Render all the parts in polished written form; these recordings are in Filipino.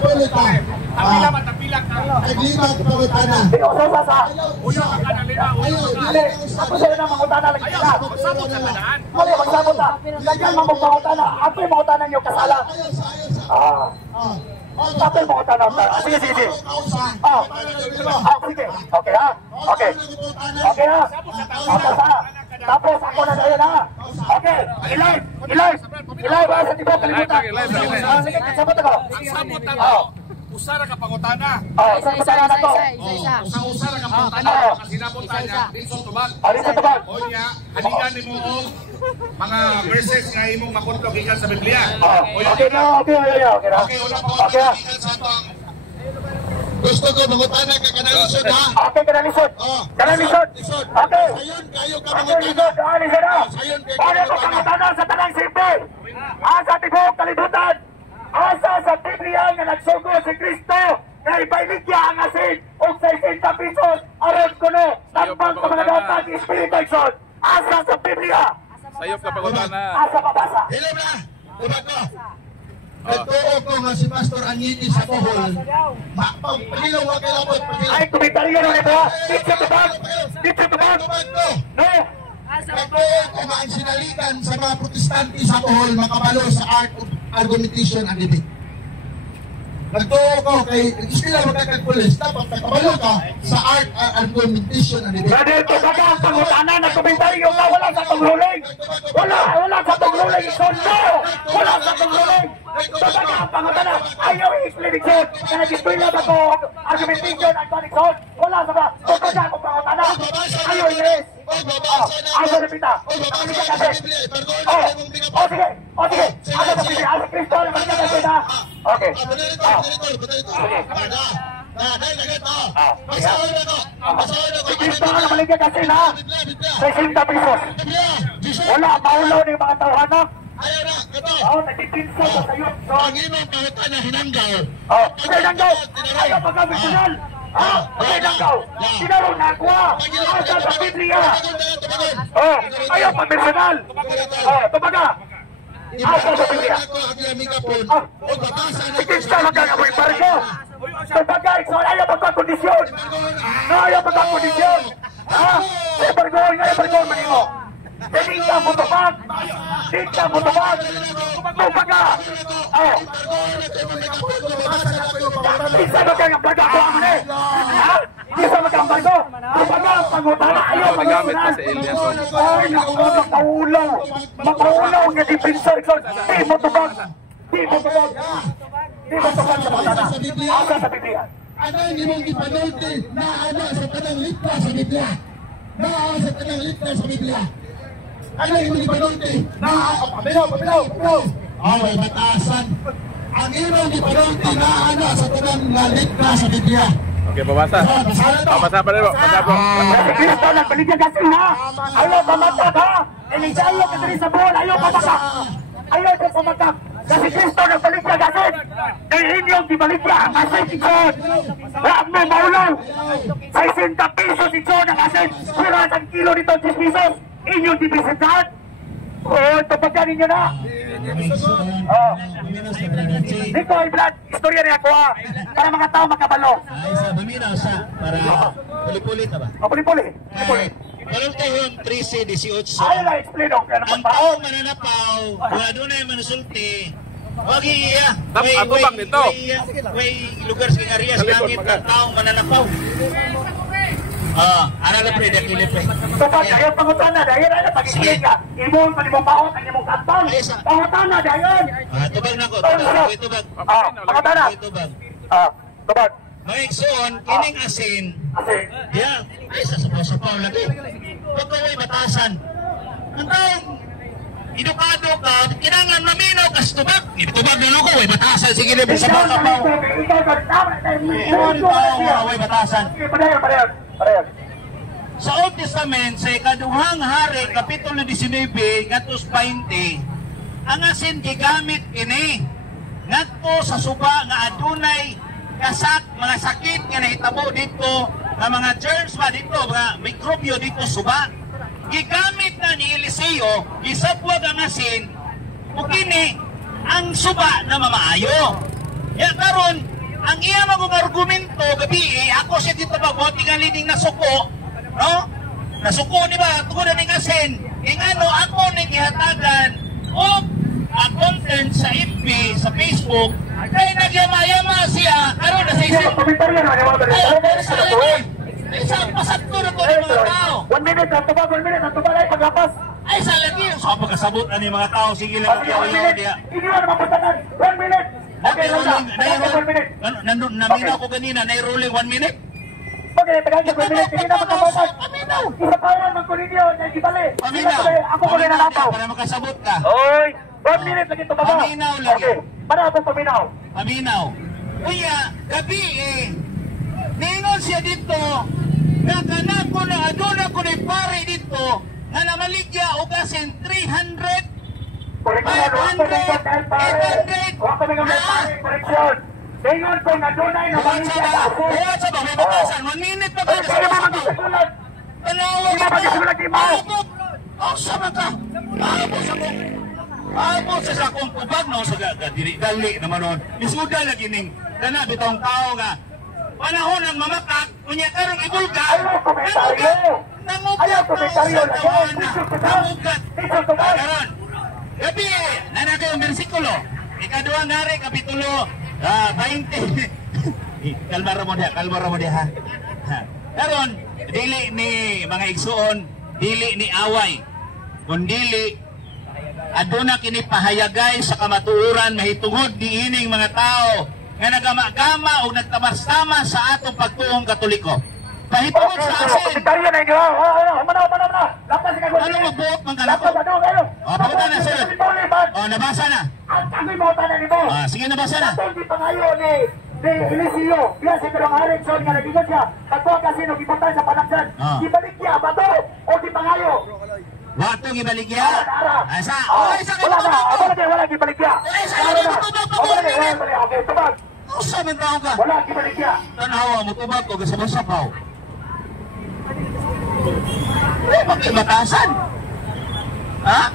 pagpuli ka. Tapila man, tapila ka. Ay, lima ka pangutana. Uyo ka ka na lima. Ako sa'yo na mangutana lang Ayaw, sila. magsabot sa tanaan. Mali, magsabot na. Ganyan mangutana. Ako yung mangutana niyo kasala. Tapos mangutana. Sige. Sige. Okay ha? Okay. Okay ha? Tapos ako na sa'yo na. Okay. Ilay ba sa tibo kalimutan? Sige, sabot ako. Ang sabot na mo, usara ka pangutana. Isang usara na to. Ang usara ka pangutana, kasi napunta niya, dito tubag. Dito tubag. O niya, halikan ni mo mga verses nga imong makuntlog ikan sa Biblia. Okay na. Okay, una pa Okay ha? Gusto ko mangutana ka kanalisod ha. Okay, kanalisod. Kanalisod. Okay. Sayon kayo ka Okay, mangutana. lisod. Lisod na. Sayon kayo Paano ko pangutana sa tanang simple? Asa tibok kalibutan. Asa sa Biblia nga nagsugo si Kristo na ipailigya ang asin o 60 pesos aron kuno tambang sa mga dapat Espiritu Ikson. Asa sa Biblia. Sayop ka pangutana. Asa mabasa. Hilam na. Una ko. Nagtuo ko nga si Pastor Anyini sa Bohol. Pagilaw wa kay labot. Ay, komentaryo na ito. Dito tubag. No. Nagtuo ko nga ang sinalikan sa mga protestante sa Bohol makabalo sa art of argumentation and debate. Nagtuo ko kay iskila magkakagpulis. Dapat nakabalo ka sa art argumentation and debate. Dahil kumbaga ang pangutana na komentaryo na wala sa tungluling. Wala sa tungluling. No! Wala sa tungluling. Kumbaga ang pangutana, ayaw i-explanation na nag-iskwila ba ko argumentation at connection. Wala sa ba? Kumbaga ang pangutana, ayaw i-rest. Ayaw napita. Nakalimutan kasi. Sige. Ayaw napita. Ayaw Kristo na magkita kasi na. Okay. Si Kristo na maligyan kasi na 60 pesos. Wala, maulaw ng mga tawanak. Ayaw na, ito. Nagpipinsa sa sayo. Ang imong pangutana hinanggaw. Hinanggaw. Ayaw pagkabisunal. Hinanggaw. Sinaro na kuha. Asa sa Biblia. Ayaw pagkabisunal. Tumaga. Asa sa Biblia. Si Kristo magkakabuhin barko. Tumaga, ayaw pagkakondisyon. Ayaw pagkakondisyon. Ayaw barko manimo. Hindi ka mutubag! Tumaga! Isa ba kang baga ko ang muli? Isa ba kang bago? Tumaga ang pangutana! Ayaw Magamit pa sa Elias. Ay, naku, makaulaw nga defensor. Di mo tubag sa pangutana. Asa sa Biblia. Ano yung imong ipanulti na ano sa tanang litla sa Biblia? Ano yung ipanulti na paminaw. May batasan. Ang imong ipanulti na ano sa tanang litla sa Biblia. Okay, babasa. Babasa pa rin po. Si Kristo nagbaligyan kasi na. Ayaw pamatag ha. Inisayo ka rin sa buwan. Ayaw pamatag. Kasi Kristo nagbaligyan kasi. Dahil inyong dibaligyan ang asin si John. Wala mo maulaw. 60 pesos si John ang asin. Pero ang kilo nito 10 pesos. Inyong dibisintahan. Tupagyan ninyo na. Dito ay blood. Istorya niya ko ha. Para mga tao makabalo. Ay, sa Baminaw sa para puli-puli ka ba? Puli-puli. Walang tahon 13-18. Ayaw na explain ako. Ang taong mananapaw, wala doon na yung manusulti. Wag iya. Ako bang nito? Way lugar sa areas langit ang taong mananapaw. Ara na pre, dakili pre. Tupag kayo pangutana dahil ano pag-explain ka. Imong palimumpaon ang imong kantang. Pangutana dahil. Tubag na ko. Tubag. Pangutana. Tubag. Maigsoon, kining asin. Asin. Yeah. Ay, sa sapaw lagi. Pagkaway batasan. Ang taong edukado ka, kinangan maminaw ka sa tubag. Tubag na lang ko, way batasan. Sige, libre sa mga kapaw. Way batasan. Pareho. Sa Old Testament, sa ikaduhang hari, Kapitulo 19, ngatos 20, ang asin gigamit kini ngadto sa suba nga adunay mga sakit nga nahitabo dito, nga mga germs ba dito, mga mikrobyo dito suba. Gigamit na ni Eliseo, gisabwag ang asin, o kini ang suba na mamaayo. Ya karon ang iya magong argumento gabi ako siya dito mabuti nga lining nasuko, no? Nasuko ni ba tungod ning asin. Ingano ako ning gihatagan og content sa FB, sa Facebook, kay nagyama-yama siya karon na sa isip. Komentaryo na mo dali. Isa pasakto na to ng mga tao. 1 minute ato ba 1 minute ato ba ay paglapas. Ay sa lagi so pagkasabot ani mga tao sige lang Okay, kayo 1 minute. dia. Hindi mo naman patanan. 1 minute. Okay, lang. 1 minute. Nandun naminaw ko kanina na rolling 1 minute. Okay, tagal sa 1 minute. Hindi na makabawas. Paminaw. Isapawan man ko ninyo na gibali. Paminaw. Ako ko na nataw. Para makasabot ka. Oy, 1 minute lagi to baba. Paminaw lagi. Okay. Para ako paminaw. Paminaw. Kuya, gabi ningon siya dito na kanako na aduna ko ni pare dito nga namaligya og asin 300 Koreksyon, 800. Wako na gamay pare, koreksyon. Tingnan ko na dunay na bangsa ka. Kaya sa ba may batasan 1 minute pa Ay, kaya mo magsusulat. Tanawag Hindi mo magsusulat di mo. Oh, sama ka. Abo sa akong kubag no sa diri dali naman nun. Isuda lagi ning kana bitong tao nga. Panahon ng mamakak, kunya karong ibulga. Ayaw komentaryo. Ayaw komentaryo na yan. Nangugat. Isang tumas. Karon. Gabi, nanaka yung versikulo. Ikaduang ngari, kapitulo 20. Kalmara mo diha ha. Karon, dili ni mga igsuon, dili ni away. Kundili aduna kini pahayagay sa kamatuoran mahitungod diining mga tao nga nagama-gama o nagtamastama sa atong pagtuong Katoliko. Pahitungod sa asin. Komentaryo na inyo. Mana. Lapas ka ko. Ano magbuot man kanako? Lapas kayo. Pabuta na sir. Nabasa na. Ang tagoy mo tanan nimo. Sige nabasa na. Atong di pangayo ni Eliseo. Diya si Perong Harrison nga nagingon siya. Pagkuha kasi nung ibutan sa panagsan. Ibalik niya ba to? O di pangayo? Watong ibaligya. Asa? Isa ka Wala na. Wala ibalik niya. Isa ka na Okay, tubag. Usa man tao ka? Wala ibalik niya. Tanawa mo tubag ko sa sapaw. Batasan. Ha?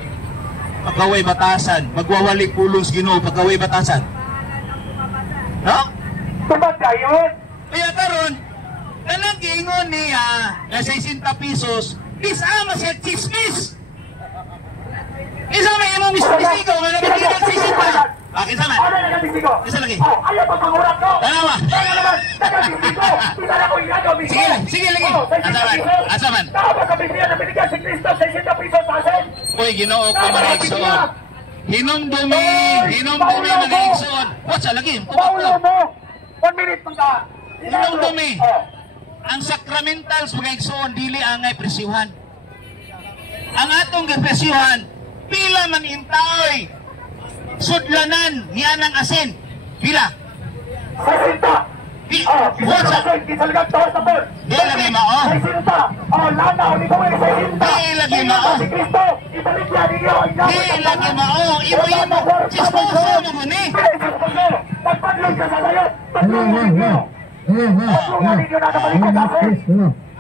Pagkaway batasan. Magwawali pulos Ginoo pagkaway batasan. No? Tubag kayon. Kaya karon, kanang giingon niya na 60 pesos, isama siya chismis. Isa may imong misisigaw nga nabigyan 60. Isa man. Ano na nabisigo? Isa lagi. Ayaw pa pangurat ko. Tanawa. Kaya naman, nagabisigo. Isa na ko inagaw Sige, sige lagi. Asa man. Tapos sa bisiyan na binigyan si Cristo 60 pesos sa akin. Uy, Ginoo ko mga igsoon. Hinumdumi mga igsoon. What's lagi? Paulo mo. 1 minute pang ka. Hinumdumi. Ang sacramentals mga igsoon dili angay presyuhan. Ang atong gipresyuhan pila man intaoy sudlanan niya ng asin. Pila? 60. What's up? Kisalagat to sa pon. Di lagi mao. 60. Lana, uli ko may 60. Di lagi mao. Si Cristo, ibalik niya ninyo. Di lagi mao. Imo. Chismoso mo ni. Pagpadlog ka sa sayo. Pagpadlog ninyo. Pagpadlog ninyo na nabalik ka kasi.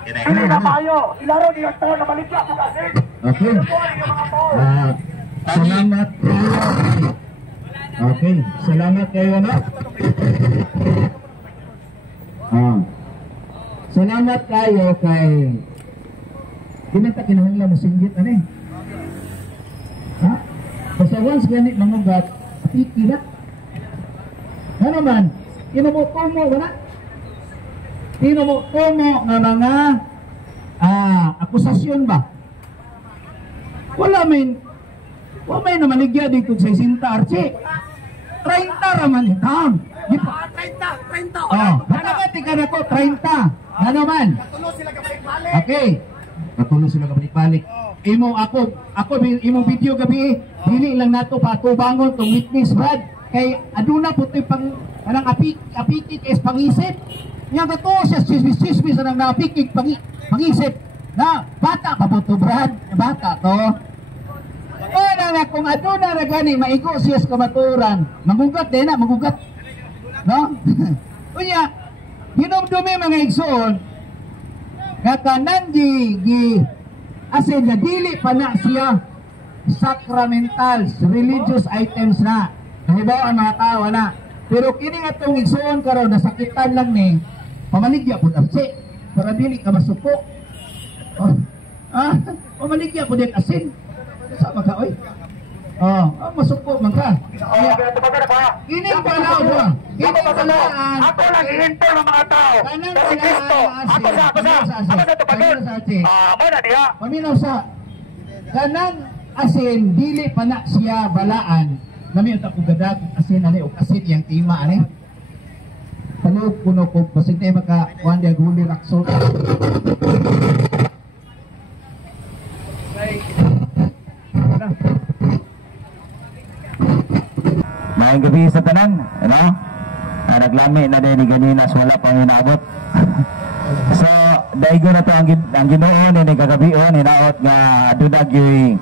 Hindi na tayo. Ilaro niyo ito na balik ka kasi. Okay. Salamat. Okay. Salamat kayo na. Salamat kayo kay kinata kinahanglan mo singgit ani. Ha? Basta once ganit mangugat, pikira. Ano man? Inumo wala? Inumo nga mga akusasyon ba? Wala may namaligya dito sa Sinta Archie. 30 raman itam. 30. Oh, nakagati ka na ko 30. Ano man? Okay. Katulo sila kabalik-balik. Imo video gabi, dili lang nato pa tubangon tong witness Brad. Kay aduna puti pang anang apikik is pangisip. Nya gato siya sismis nang napikik pangisip. Na bata pa po to Brad, bata to. Wala na kung aduna na gani maigo siya sa kamaturan. Magugat din na, magugat. No? Kunya, hinumdumi mga igsoon, katanan asin na dili pa na siya sacramentals, religious items na. Nahibaw ang mga tao na. Pero kini nga itong igsuon karon nasakitan lang ni pamaligya po arsi para dili ka masuko. Pamaligya po din asin. Sama ka oy. Masuko man ka. Kini pala ba? Kini pala Ako lang hihinto ng mga tao. Kasi Kristo. Ako sa tupagon. Mana diha? Paminaw sa kanang asin dili pa na siya balaan. Nami ta ko gadag asin ani og asin yang tima ani. Talog kuno ko pasinte maka kuan dia guli rakso. Maayong gabi sa tanan, ano? Naglami na din ganinas wala pang inabot. So, daigo na to ang Ginoo ni kagabion hinaot nga dudag yoy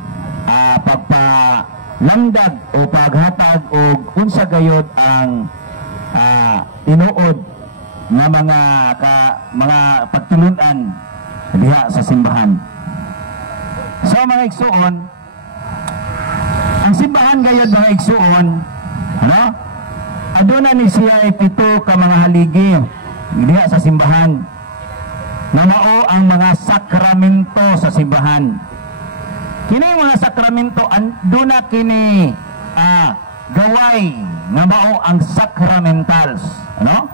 pagpalamdag o paghatag og unsa gayud ang tinuod nga mga pagtulunan diha sa simbahan. So mga igsuon, ang simbahan gayud mga igsuon, ano? Aduna ni siya 7 ka mga haligi diha sa simbahan. Na mao ang mga sakramento sa simbahan. Kini mga sakramento anduna kini gaway nga mao ang sacramentals, ano?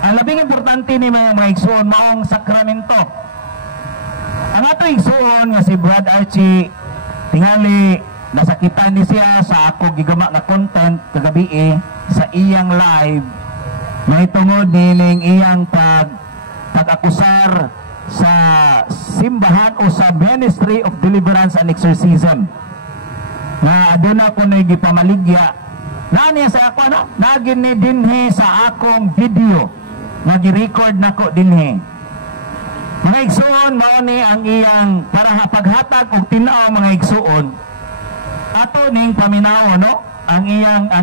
Ang labing importante ni mga igsuon mao ang sakramento. Ang ato igsuon nga si Brad Archie tingali nasakitan ni siya sa ako gigama nga content kagabi sa iyang live may tungod nining iyang pag-akusar sa simbahan o sa Ministry of Deliverance and Exorcism na aduna ko na gipamaligya na niya sa ako nagin ni dinhi sa akong video nga gi-record nako dinhi. Mga igsuon mao ni ang iyang para paghatag og tin-aw mga igsuon ato ning paminaw no ang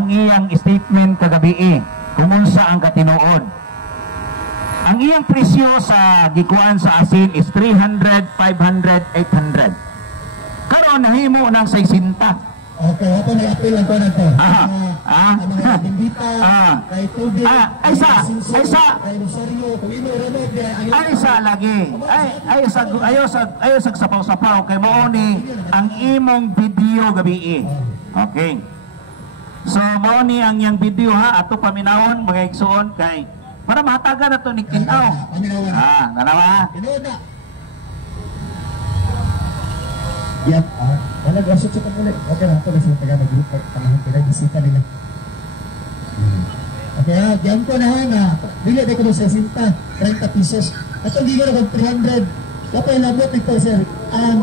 iyang statement kagabi kung unsa ang katinuod. Ang iyang presyo sa gikuan sa asin is 300, 500, 800. Karon nahimo ng 60. Okay, ako nag-appeal lang ko na to. Mga bimbita, kay tubig, ay sa kay Rosario, kung ino ronod, ay sa lagi. Ayo sa sapaw-sapaw kay mao ni ang imong video gabi. Okay. So mao ni ang iyang video ha ato paminawon mga igsuon kay para mahatagan na to ni tinaw. Dalawa. Yan, nag-asot sa kamulit. Okay na, ito na sila taga mag-group panahon ko na bisita nila. Okay, diyan ko na nga, bili na ko na 60, 30 pesos. At hindi ko na 300. Kapag nabot ito, sir, ang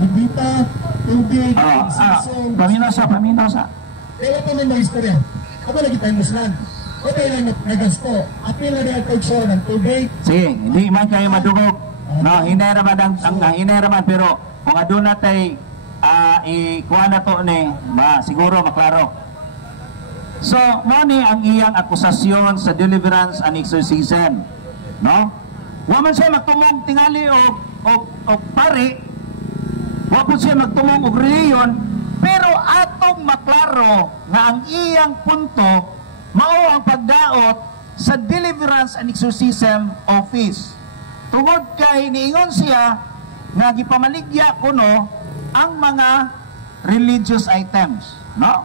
bimbita, tubig, sisong. Paminaw sa. Kaya pa may mga istorya. Ako lagi tayo Muslan. Okay na nagasto. Apil na niya kagso ng tubig. Sige, hindi man kayo madugog. No, hineraman pero kung aduna tay ikuha na to ni siguro maklaro. So mo ni ang iyang akusasyon sa Deliverance and Exorcism, no? Wa man siya magtumong tingali o pari, wa po siya magtumong og reliyon, pero atong maklaro nga ang iyang punto mao ang pagdaot sa Deliverance and Exorcism Office. Tungod kay niingon siya nga gipamaligya kuno ang mga religious items, no?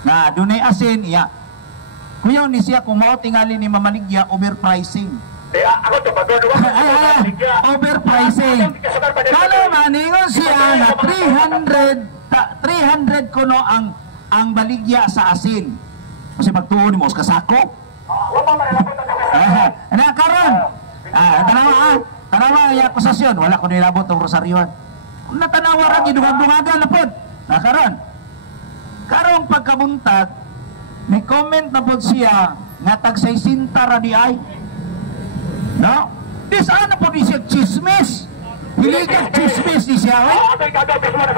Na dunay asin iya. Kuyo ni siya kung mao tingali ni mamaligya overpricing. Ako to overpricing. Kalo man niingon siya na 300 kuno ang baligya sa asin. Kasi magtuon mo sa kasako. Ana karon. Tanawa yung akusasyon, wala ko nilabot ang rosaryon. Natanawa rin, idungag-dungagan na po. Karong pagkabuntag, may comment na po siya, nga tagsay sinta ra di ay. No? Di saan na po di siya chismis. Hiligag chismis di siya,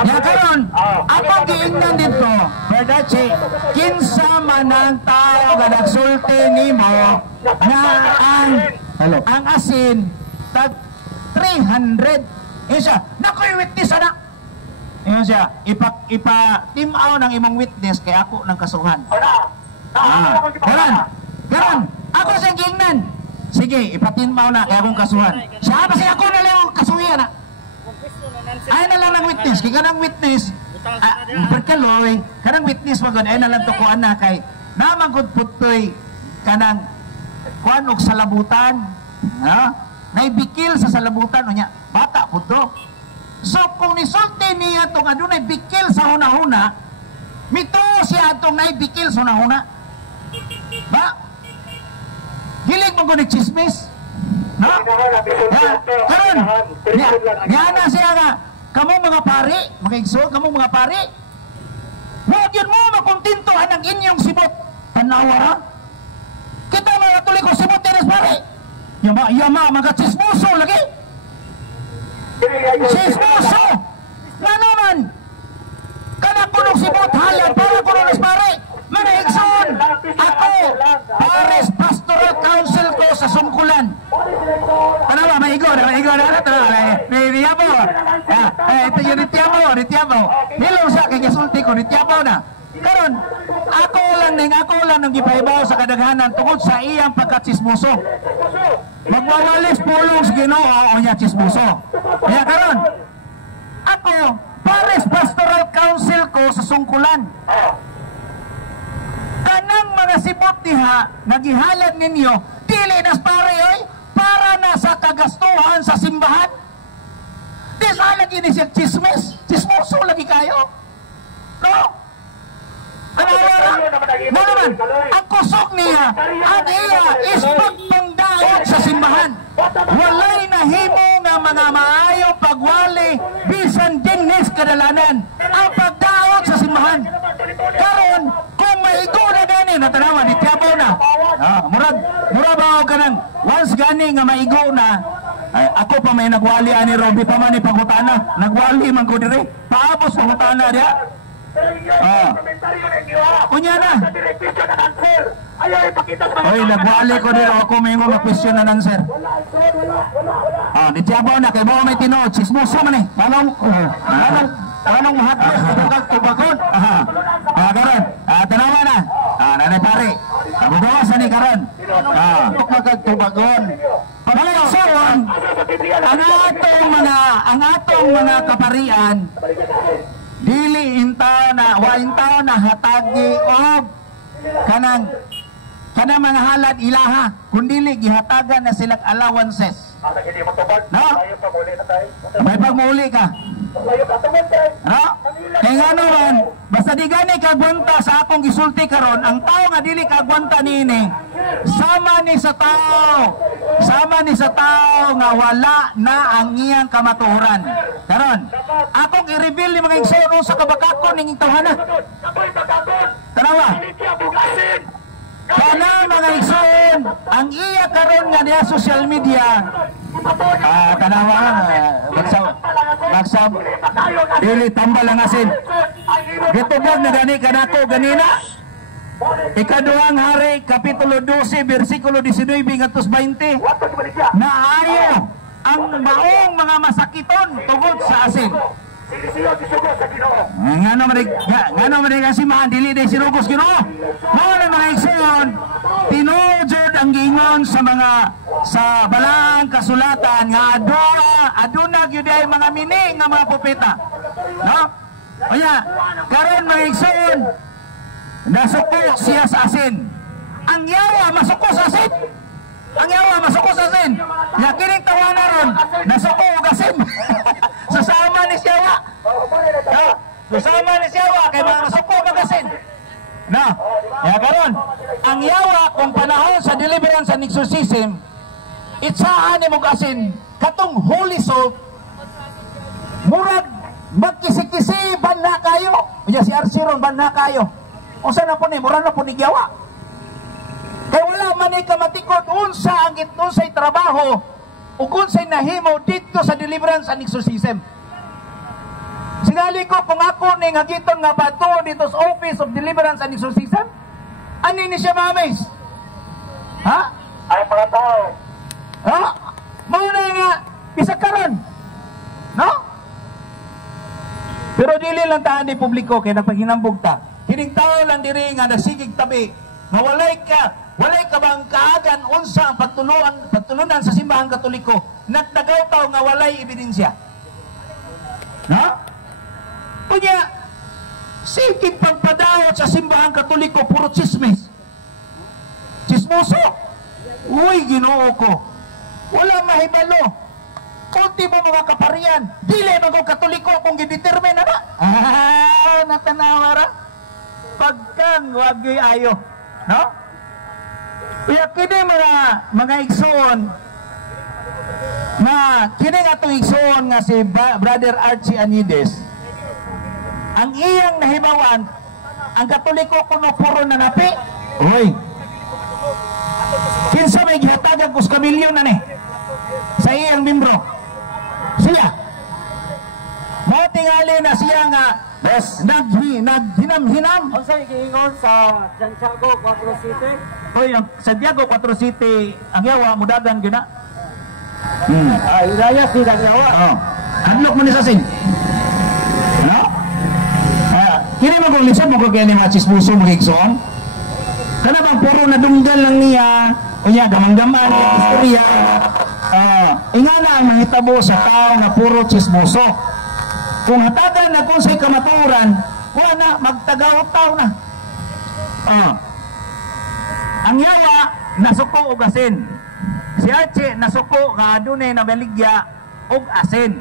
ya karon, ako giingnan dito, Berdache, kinsa man ang tao nga nagsulti nimo na ang asin tag 300. Yun siya, nakoy witness anak. Yun siya, ipa-timaw ng imong witness kay ako ng kasuhan. Karon, ako sa gingnan. Sige, ipatin mo na kaya akong kasuhan. Siya kasi ako na lang ang kasuhan na. Ay na lang ng witness. Kaya kanang witness, perkaloy, kanang witness magod, ay na lang tukuan na kay namagod putoy kanang kuan og salabutan. Naibikil sa salabutan o niya, bata puto. So kung nisulti niya itong adunay bikil sa hunahuna, mito siya itong naibikil sa hunahuna. Ba? Hilig mo ko nag-chismis? No? Karon, na siya nga, kamong mga pari, mga igsoon, kamong mga pari, huwag yun mo makontintuhan ang inyong sibot. Tanawa ha? Kita mga tuloy ko sibot teres pari. Yama, mga chismoso lagi. Chismoso! Na naman, kanakunong sibot halal para kunong pari. Mga igsoon, ako, Pares Pastoral Council ko sa Sungkulan. Ano ba, maigo na, nitiyabo. Ito yung nitiyabo. Hilong sa akin, kasulti ko, nitiyabo na. Karon, ako lang nang gipaibaw sa kadaghanan tungkol sa iyang pagkatsismuso. Magwawalis pulong sa Ginoo o niya tsismuso. Kaya karon, ako, Pares Pastoral Council ko sa Sungkulan. Kanang mga sibot diha nagihalad ninyo dili nas pare oy para na sa kagastuhan sa simbahan. Di sa lagi ni siya chismoso lagi kayo. No? Ano naman? Ang kusog niya ang iya is pagpangdaot sa simbahan. Walay nahimo nga mga maayong pagwali bisan dinnis kadalanan ang pagdaot sa simbahan. Karon kung maigo na gani natanawan ni tiyabaw na. Murag ba ka nang once gani nga maigo na ako pa may nagwali ani Robby pa man ni pangutana. Nagwali man ko dire. Paabos pangutana dia. Kunya na. Oy, nagwali ko dito ako may mga question na nan sir. Di tiyabaw na kay mo may tinuod chismoso man eh. Anong mahapos ito tubagon? Karon, tanawa na. Nanay pare. Bugawasan ni karon. Magtubagon. Pagkakasuon, ang atong mga kaparian, dili intaw na hatagi og kanang mga halad ilaha, kundili gihatagan na silang allowances. No? May pagmuli ka. No? Kaya nga naman, basta di gani kagwanta sa akong gisulti karon, ang tao nga dili kagwanta niini, sama ni sa tao nga wala na ang iyang kamatuhuran. Karon, akong i-reveal ni mga igsoon sa kabakakon ning tawhana. Tanawa. Kana mga igsoon, ang iya karon nga niya social media, tanawa, magsab, dili tambal ang asin. Gitubag na gani kanako ganina. Ikaduhang hari, Kapitulo 12, versikulo 19 ngadto 20. Naayo ang maong mga masakiton tungod sa asin. Ngano man kasi man dili day sinugos Ginoo. Mao na mga igsoon, tinujod ang gingon sa balaang kasulatan nga aduna gyud ay mga mini nga mga propeta. No? Kaya karon mga igsoon, nasuko siya sa asin. Ang yawa masuko sa asin. Ya kining tawanan ron, nasuko og asin. Susama ni siya. Susama ni siya kay mga nasuko og asin. Na, ya karon, ang yawa kung panahon sa deliverance and exorcism, itsahan ni mong asin katong holy salt. Murag magkisi-kisi banda kayo. Unya si Arsiron banda kayo. Unsa na po ni mura na po ni yawa. Kaya wala man ay kamatikot unsay trabaho o unsay nahimo dito sa deliverance and exorcism. Sinali ko kung ako ning hagiton nga bato dito sa Office of Deliverance and Exorcism, ani ni siya mamis? Ha? Ay mga tao. Ha? Mauna nga isa karon. No? Pero dili lang tahan ni publiko kay nagpaghinambog ta. Kining tao lang diri nga nasigig tabi nga walay ka bang kaagan unsa ang pagtulunan sa simbahang Katoliko, nagdagaw taw nga walay ebidensya. No? Kunya, sige pagpadawat sa simbahang Katoliko, puro chismis. Chismoso. Uy, Ginoo ko. Wala mahibalo. Kunti mo mga kaparian. Dili mga Katoliko kung gidetermine na. Natanawara. Pagkang wagi ayo. No? Kaya kini mga igsoon na kini atong igsoon nga si Brother Archie Anides, ang iyang nahibawan, ang Katoliko kuno puro na napi. Uy, kinsa may gihatagan kus kamilyon na ni sa iyang membro siya mo tingali na siya nga naghinam-hinam Ang sa'yo giingon sa Santiago 4 City. Hoy, ang Santiago 4 City ang yawa mudagan gyud na. Ilaya si Danyawa. Hadlok mo ni sa sin. No? Kini mo kung lisa mo kung kaya ni mga chismoso magigsoon. Kana bang puro nadunggal lang niya, unya gamang-gaman, istorya. Ingana ang mahitabo sa tao nga puro chismoso. Kung hatagan na kung sa'y kamaturan, wala magtagaw tao na. Ang yawa, nasuko og asin. Si Archie, nasuko nga adunay na baligya og asin.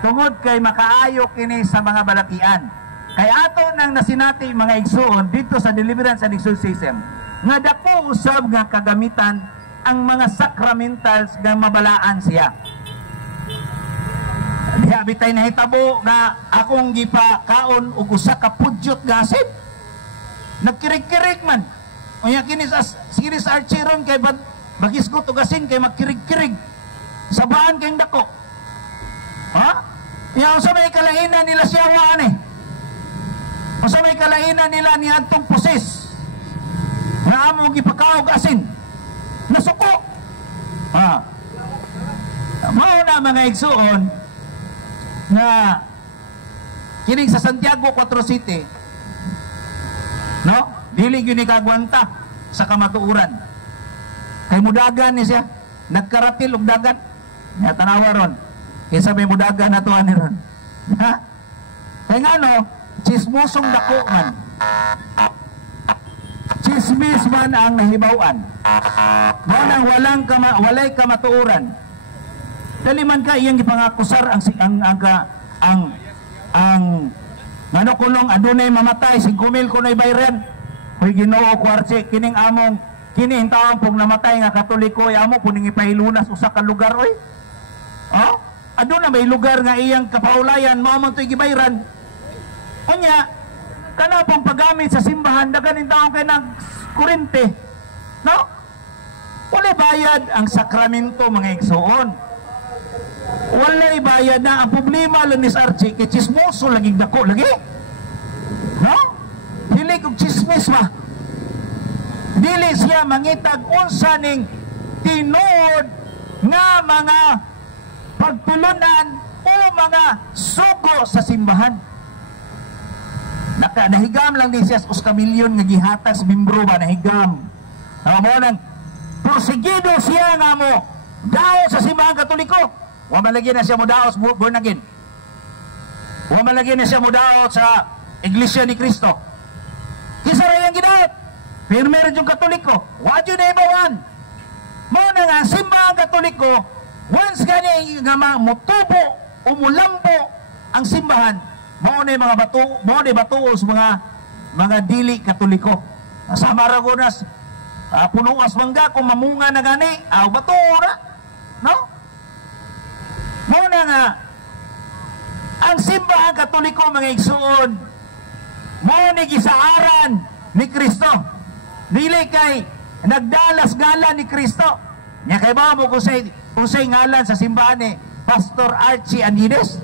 Tungod kay makaayo kini sa mga balakian. Kay ato nang nasinati mga igsoon dito sa Deliverance and Exorcism, nga dako usab nga kagamitan ang mga sacramentals nga mabalaan siya. Diha bitay nahitabo nga akong gipakaon og usa ka pudyot nga asin. Nagkirig-kirig man. Unya kini sa Archie ron kay bagisgot og asin kay magkirig-kirig. Sabaan kayong dako. Ha? Yang sa may kalahinan nila siya waan eh. O sa may kalahinan nila ni Antong Pusis nga amo gipakaog asin nasuko. Mao na mga igsoon na kining sa Santiago 4 City, no? Dili gyud ni kagwanta sa kamatuoran. Kay mudagan ni siya, nagkaratil og dagat. Nya tanawa ron. Kinsa may mudagan ato ani ron. Ha? Kay ngano, chismosong dako man. Chismis man ang nahibawan. Mao nang walay kamatuoran. Dali man ka iyang gipangakusar ang ngano kulong adunay mamatay 5,000 kunoy bayran. Hoy Ginoo ko Archie, kining among kining taong pong namatay nga Katoliko ay amo puning ipahilunas usa ka lugar oy. Aduna may lugar nga iyang kapaulayan mao man toy gibayran. Unya, kana pong paggamit sa simbahan, daganin taong kay nag-kurente. No? Wala bayad ang sakramento, mga igsoon. Wala bayad na. Ang problema lang ni Archie, kay chismoso, laging dako, lagi. No? Dili kong chismis ba? Dili siya mangitag unsa ning tinuod nga mga pagtulunan o mga sugo sa simbahan. Nahigam lang ni siya sa kamilyon nga gihatag sa membro ba, nahigam. Mo nang porsigido siya nga mo daw sa simbahang Katoliko. Wa malagi na siya mo daw sa born again. Wa malagi na siya mo daw sa Iglesia ni Cristo. Kisa ra yang gidawat. Firme ra yung Katoliko. Wa jud na ibawan. Mo na nga simbahang Katoliko, once gani nga mutubo o mulambo ang simbahan, mao ni mga bato sa mga dili Katoliko. Sa Maragonas punuas mangga kung mamunga na gani, bato ra. No? Mao na nga ang simbahang Katoliko mga igsoon, mao ni gisaaran ni Kristo. Dili kay nagdalas-gala ni Kristo. Nya kay ba mo kung say ngalan sa simbahan ni Pastor Archie Anides?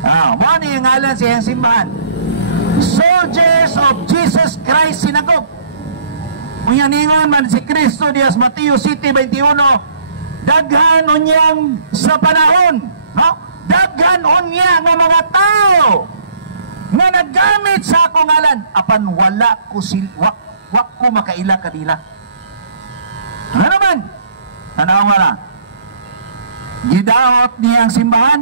Mao ni ang ngalan sa iyang simbahan. Soldiers of Jesus Christ Synagogue. Unya ningon man si Kristo dias Mateo City 21. Daghan unyang sa panahon, no? Daghan unya nga mga tao nga naggamit sa akong ngalan apan wala ko wak ko makaila kadila. Ano naman? Tanawa na. Gidaot niya ang simbahan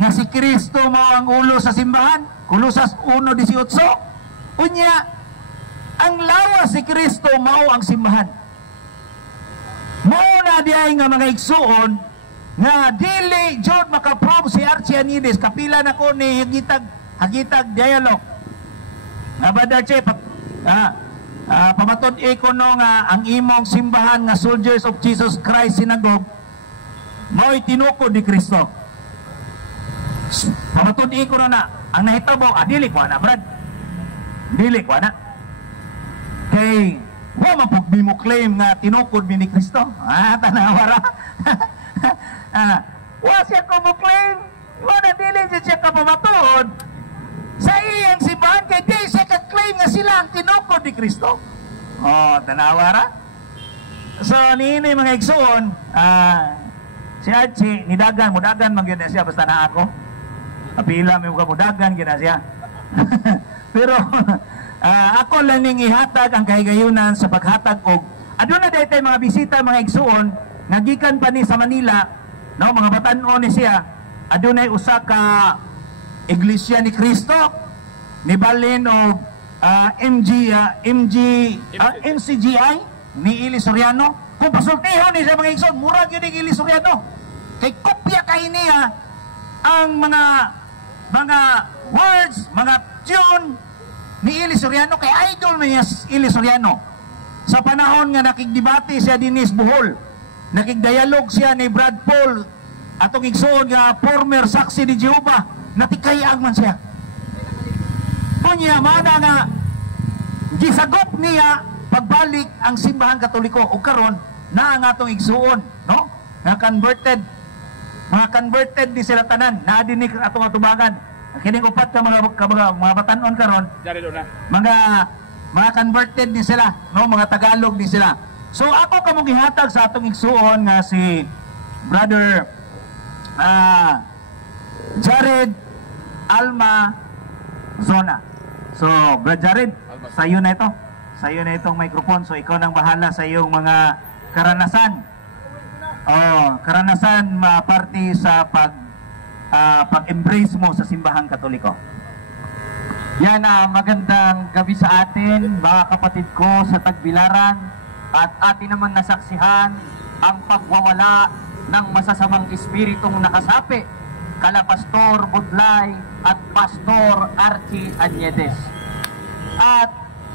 nga si Kristo mao ang ulo sa simbahan. Kolosas 1:18. Unya, ang lawas si Kristo mao ang simbahan. Mao na diay nga mga igsuon nga dili jud makaprove si Archianides kapila na ko ni hagitag dialog. Abadache pamatud ko no nga ang imong simbahan nga Soldiers of Jesus Christ Synagogue mao'y tinukod ni Kristo. Pamatud ko na ang nahitabo dili ko na brad. Dili ko na. Kay wa man pug mo claim nga tinukod ni Kristo. Tanawara. Wa siya ko mo claim. Wa na dili siya ka pamatuod. Sa iyang simbahan kay di siya ka-claim nga sila ang tinukod ni Kristo. Tanawara. So niini mga igsoon, si Archie nidagan mudagan man gyud siya basta na ako. Apila may mga mudagan gyud siya. Pero ako lang ning ihatag ang kahigayunan sa paghatag og aduna daytay mga bisita mga igsuon nga gikan pa ni sa Manila, no, mga batan-on ni siya. Adunay usa ka Iglesia ni Cristo ni balin og MCGI ni Ili Soriano. Kung pasultihon ni sa mga igsoon, murag yun ni Ili Soriano. Kay kopya kay niya ang mga words, mga tune ni Ili Soriano, kay idol niya Ili Soriano. Sa panahon nga nakigdebate siya dinis Bohol, nakigdialog siya ni Brad Paul, atong igsoon nga former saksi ni Jehovah, natikayang man siya. Kunya, mana nga gisagop niya pagbalik ang simbahang Katoliko o karon na ang atong igsuon, no? Nga converted ni sila tanan, na dinik atong atubangan. Kining upat ka mga batan-on karon, mga converted ni sila, no, mga Tagalog ni sila. So ako kamo gihatag sa atong igsuon nga si Brother Jared Alma Zona. So Brother Jared, sayo na ito. Sayo na itong microphone. So ikaw nang bahala sa iyong mga karanasan. Karanasan parte sa pag-embrace mo sa simbahang Katoliko. Yan, magandang gabi sa atin, mga kapatid ko sa Tagbilaran, at atin naman nasaksihan ang pagwawala ng masasamang espiritong nakasapi kala Pastor Budlay at Pastor Archie Aniedes. At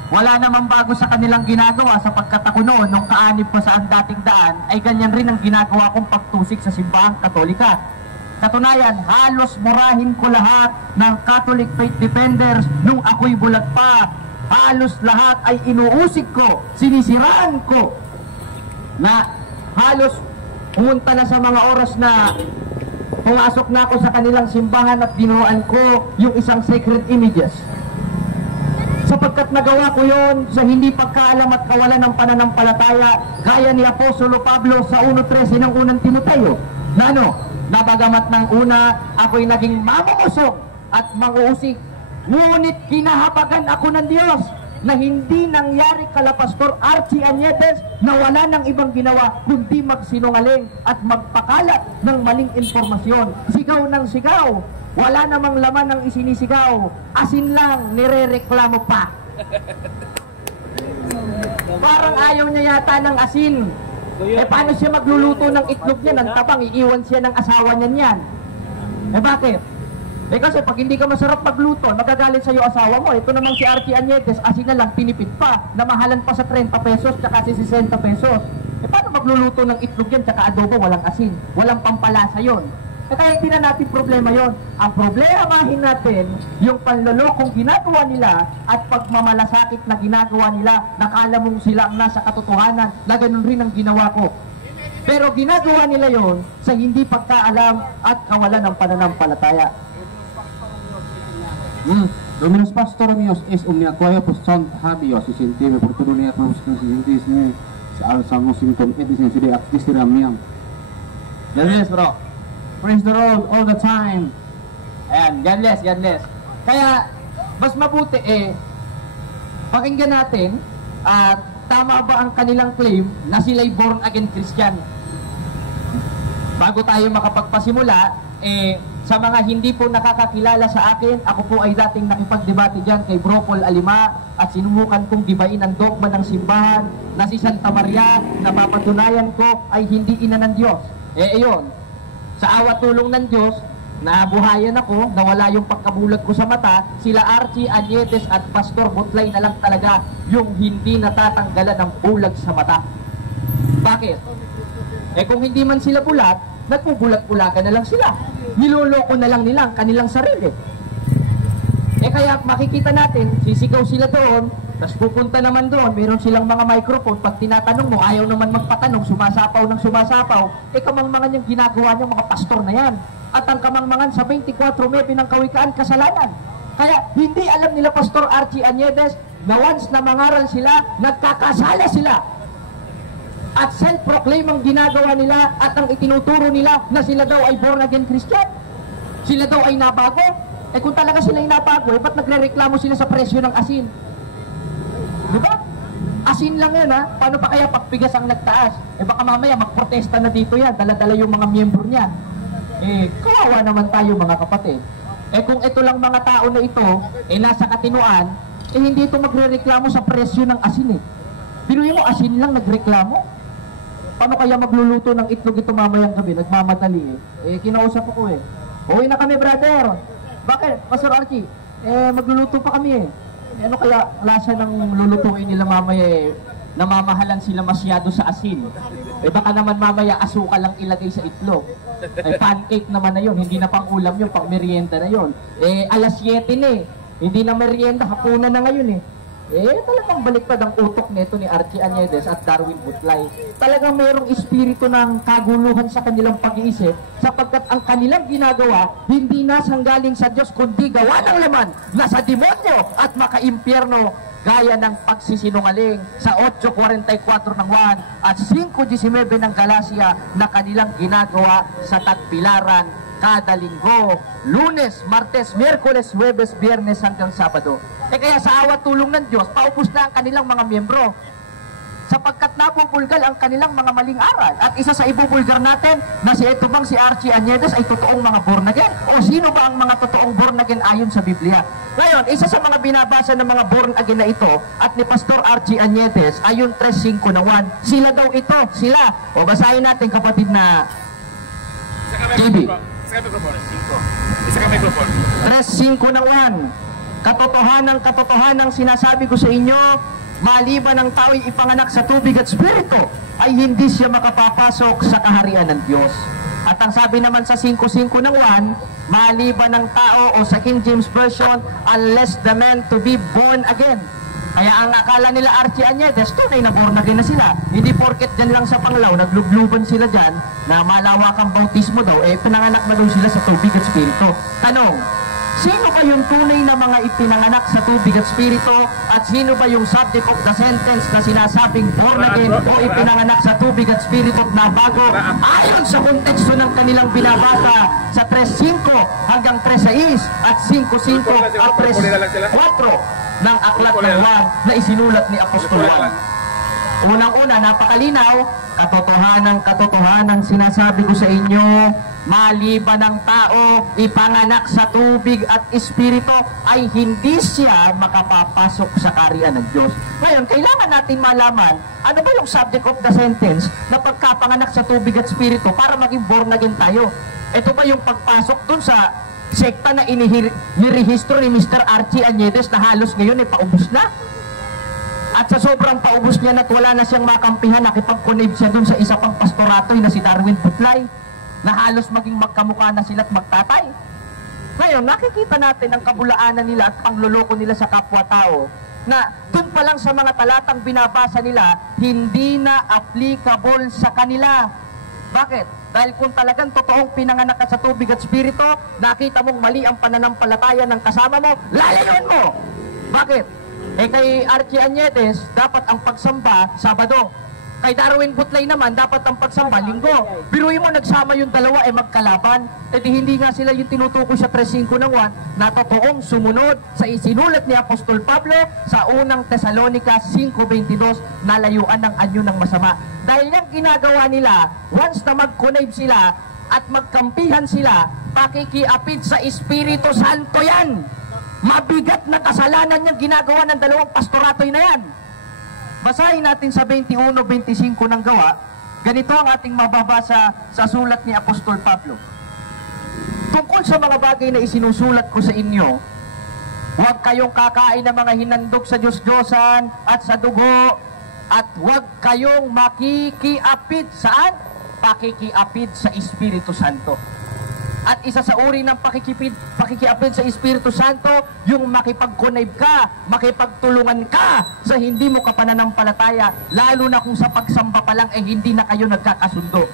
wala namang bago sa kanilang ginagawa, sapagkat ako noon, nung kaanib pa sa ang dating daan, ay ganyan rin ang ginagawa kong pagtusik sa simbahang Katolika. Katunayan, halos murahin ko lahat ng Catholic Faith Defenders nung ako'y bulag pa. Halos lahat ay inuusig ko, sinisiraan ko, na halos pumunta na sa mga oras na pumasok na ako sa kanilang simbahan at dinuruan ko yung isang sacred images. Sapagkat nagawa ko yon sa hindi pagkaalam at kawalan ng pananampalataya, gaya ni Apostolo Pablo sa 1:13 ng unang Timoteo, na nabagamat ng una ako'y naging mamumusog at manguusig, ngunit kinahabagan ako ng Diyos na hindi nangyari kala Pastor Archie Aniedes na wala ng ibang ginawa kundi magsinungaling at magpakalat ng maling informasyon. Sigaw ng sigaw, wala namang laman ng isinisigaw, asin lang, nirereklamo pa. Parang ayaw niya yata ng asin. Paano siya magluluto ng itlog niya ng tabang, iiwan siya ng asawa niya niyan? Bakit? Kasi pag hindi ka masarap magluto, magagalit sa'yo asawa mo. Ito namang si Archie Aniedes, asin na lang, pinipid pa, namahalan pa sa 30 pesos, tsaka si 60 pesos. Paano magluluto ng itlog yan, tsaka adobo, walang asin, walang pampalasa yon. Kaya hindi na natin problema yon. Ang problemahin natin, yung panlolokong ginagawa nila at pagmamalasakit na ginagawa nila, nakala mong sila ang nasa katotohanan, na ganun rin ang ginawa ko. Pero ginagawa nila yon sa hindi pagkaalam at kawalan ng pananampalataya. Dominus Pastor míos es omniaquae postant habios y sentime por todo día con sus siguientes al Salmo 5 edisen sidi actistira miam. Yes, bro. Praise the Lord all the time. Ayan, God bless, God bless. Kaya, mas mabuti pakinggan natin tama ba ang kanilang claim na sila'y born again Christian? Bago tayo makapagpasimula, sa mga hindi po nakakakilala sa akin, ako po ay dating nakipagdebate dyan kay Bro Paul Alima at sinubukan kong dibain ang dogma ng simbahan na si Santa Maria na papatunayan ko ay hindi ina ng Diyos. Iyon, sa awa tulong ng Diyos, nabuhayan ako, nawala yung pagkabulag ko sa mata, sila Archie Añedes at Pastor Butlay na lang talaga yung hindi natatanggalan ng bulag sa mata. Bakit? Kung hindi man sila bulat, nagpubulat-bulakan na lang sila. Niloloko na lang nila ang kanilang sarili. Kaya makikita natin, sisigaw sila doon, tapos pupunta naman doon, meron silang mga microphone, pag tinatanong mo, ayaw naman magpatanong, sumasapaw ng sumasapaw, kamangmangan yung ginagawa niyang mga pastor na yan. At ang kamangmangan sa 24:9 ng Kawikaan, kasalanan. Kaya hindi alam nila Pastor Archie Añedes na once na mangaral sila, nagkakasala sila. At self-proclaim ang ginagawa nila at ang itinuturo nila na sila daw ay born again Christian. Sila daw ay nabago. Kung talaga sila ay nabago, ba't nagre-reklamo sila sa presyo ng asin? Diba? Asin lang yan ha. Paano pa kaya pagpigas ang nagtaas? Baka mamaya magprotesta na dito yan. Dala-dala yung mga miyembro niya. Kawawa naman tayo mga kapatid. Kung ito lang mga tao na ito, nasa katinuan, hindi ito magre-reklamo sa presyo ng asin Biruin mo, asin lang nagreklamo. Paano kaya magluluto ng itlog ito mamayang gabi? Nagmamadali kinausap ko uwi na kami brother. Bakit? Pastor Archie, magluluto pa kami ano kaya lasa ng lulutuin nila mamaya namamahalan sila masyado sa asin. Baka naman mamaya asukal lang ilagay sa itlog. Pancake naman na yun, hindi na pang ulam yun, pang merienda na yun. Alas 7 hindi na merienda, hapunan na ngayon talagang baliktad ang utok nito ni Archie Añedes at Darwin Butlay. Talagang mayroong espiritu ng kaguluhan sa kanilang pag-iisip sapagkat ang kanilang ginagawa hindi nasanggaling sa Diyos kundi gawa ng laman na sa demonyo at makaimpyerno gaya ng pagsisinungaling sa 8:44 ng Juan at 5:19 ng Galacia na kanilang ginagawa sa tagpilaran kada linggo, Lunes, Martes, Miyerkules, Huwebes, Biyernes hanggang Sabado. Kaya sa awa tulong ng Diyos, paubos na ang kanilang mga miyembro sapagkat nabubulgal ang kanilang mga maling aral. At isa sa ibubulgar natin na si Archie Añedes ay totoong mga born again. O sino ba ang mga totoong born again ayon sa Biblia? Ngayon, isa sa mga binabasa ng mga born again na ito at ni Pastor Archie Añedes ayon 3:5 ng Juan, sila daw ito, sila. O basahin natin kapatid na TV. 3:5 ng Juan. Katotohanang sinasabi ko sa inyo, maliban ng tao'y ipanganak sa tubig at spirito, ay hindi siya makapapasok sa kaharian ng Diyos. At ang sabi naman sa 5:5 ng Juan, maliban ng tao o sa King James Version, unless the man to be born again. Kaya ang akala nila Archie Añedes, tunay na born again na sila. Hindi porket dyan lang sa Panglao, naglubluban sila dyan, na malawakang bautismo daw, pinanganak na daw sila sa tubig at spirito. Tanong, sino ba yung tunay na mga ipinanganak sa tubig at spirito at sino ba yung subject of the sentence na sinasabing born again o ipinanganak sa tubig at spirito na bago ayon sa konteksto ng kanilang binabasa sa 3:5 hanggang 3:6 at 5:5 at 3:4 ng aklat ng Juan na isinulat ni Apostol Juan. Unang-una, napakalinaw, katotohanan sinasabi ko sa inyo, maliban ng tao ipanganak sa tubig at espiritu ay hindi siya makapapasok sa kaharian ng Diyos. Ngayon, kailangan natin malaman ano ba yung subject of the sentence na pagkapanganak sa tubig at espiritu para maging born again tayo. Ito ba yung pagpasok dun sa sekta na nirehistro ni Mr. Archie Añedes na halos ngayon paubos na? At sa sobrang paubos niya at wala na siyang makampihan, nakipag-connect siya dun sa isa pang pastorato na si Darwin Butlay na halos maging magkamukha na sila at magtatay. Ngayon, nakikita natin ang kabulaanan nila at pangluloko nila sa kapwa-tao na dun pa lang sa mga talatang binabasa nila, hindi na applicable sa kanila. Bakit? Dahil kung talagang totoong pinanganak ka sa tubig at spirito, nakita mong mali ang pananampalataya ng kasama mo, lalayuan mo! Bakit? Kay Archie Añedes, dapat ang pagsamba, Sabado. Kay Darwin Butlay naman, dapat ang pagsamba linggo. Biruin mo, nagsama yung dalawa, magkalaban. E di hindi nga sila yung tinutukoy sa 3:5 ng 1 na totoong sumunod sa isinulat ni Apostol Pablo sa unang Tesalonica 5:22 na layuan ng anyo ng masama. Dahil yung ginagawa nila, once na mag-connive sila at magkampihan sila, pakikiapid sa Espiritu Santo yan. Mabigat na kasalanan yung ginagawa ng dalawang pastoratoy na yan. Basahin natin sa 21-25 ng Gawa. Ganito ang ating mababasa sa sulat ni Apostol Pablo. Tungkol sa mga bagay na isinusulat ko sa inyo, huwag kayong kakain ng mga hinandog sa Diyos-Diyosan at sa dugo, at huwag kayong makikiapid. Saan? Pakikiapid sa Espiritu Santo. At isa sa uri ng pakikiapid sa Espiritu Santo, yung makipag-connive ka, makipagtulungan ka sa hindi mo kapananampalataya, lalo na kung sa pagsamba pa lang hindi na kayo nagkakasundo.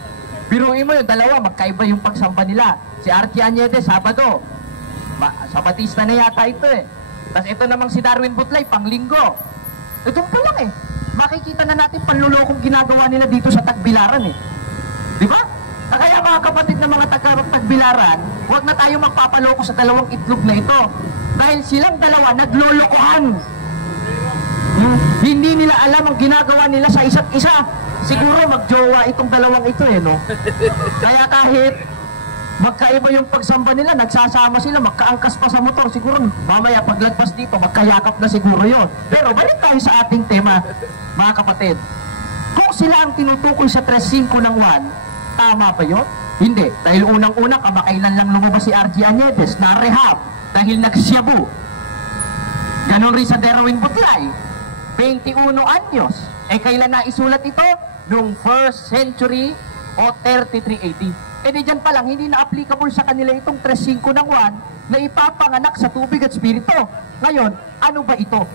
Biruin mo yung dalawa, magkaiba yung pagsamba nila. Si Archie Añete, Sabado. Sabatista na yata ito Tapos ito namang si Darwin Butlay, panglinggo. Itong pa lang makikita na natin panlulokong ginagawa nila dito sa Tagbilaran Di ba? Kaya mga kapatid na mga Tagbilaran, huwag na tayo magpapaloko sa dalawang itlog na ito. Dahil silang dalawa naglolokohan. Hindi nila alam ang ginagawa nila sa isa't isa. Siguro magjowa itong dalawang ito no? Kaya kahit magkaiba yung pagsamba nila, nagsasama sila, magkaangkas pa sa motor. Siguro mamaya paglagpas dito, magkayakap na siguro yon. Pero balik tayo sa ating tema, mga kapatid. Kung sila ang tinutukoy sa 3:5 ng 1, tama ba yun? Hindi. Dahil unang-una, kamakailan lang lumabas si Archie Añetes na rehab dahil nagsyabu. Ganon rin sa Darwin Butlay. 21 anyos. Kailan na isulat ito? Noong 1st century o 33 AD. Di dyan pa lang, hindi na applicable sa kanila itong 3:5 ng 1 na ipapanganak sa tubig at spirito. Ngayon, ano ba ito?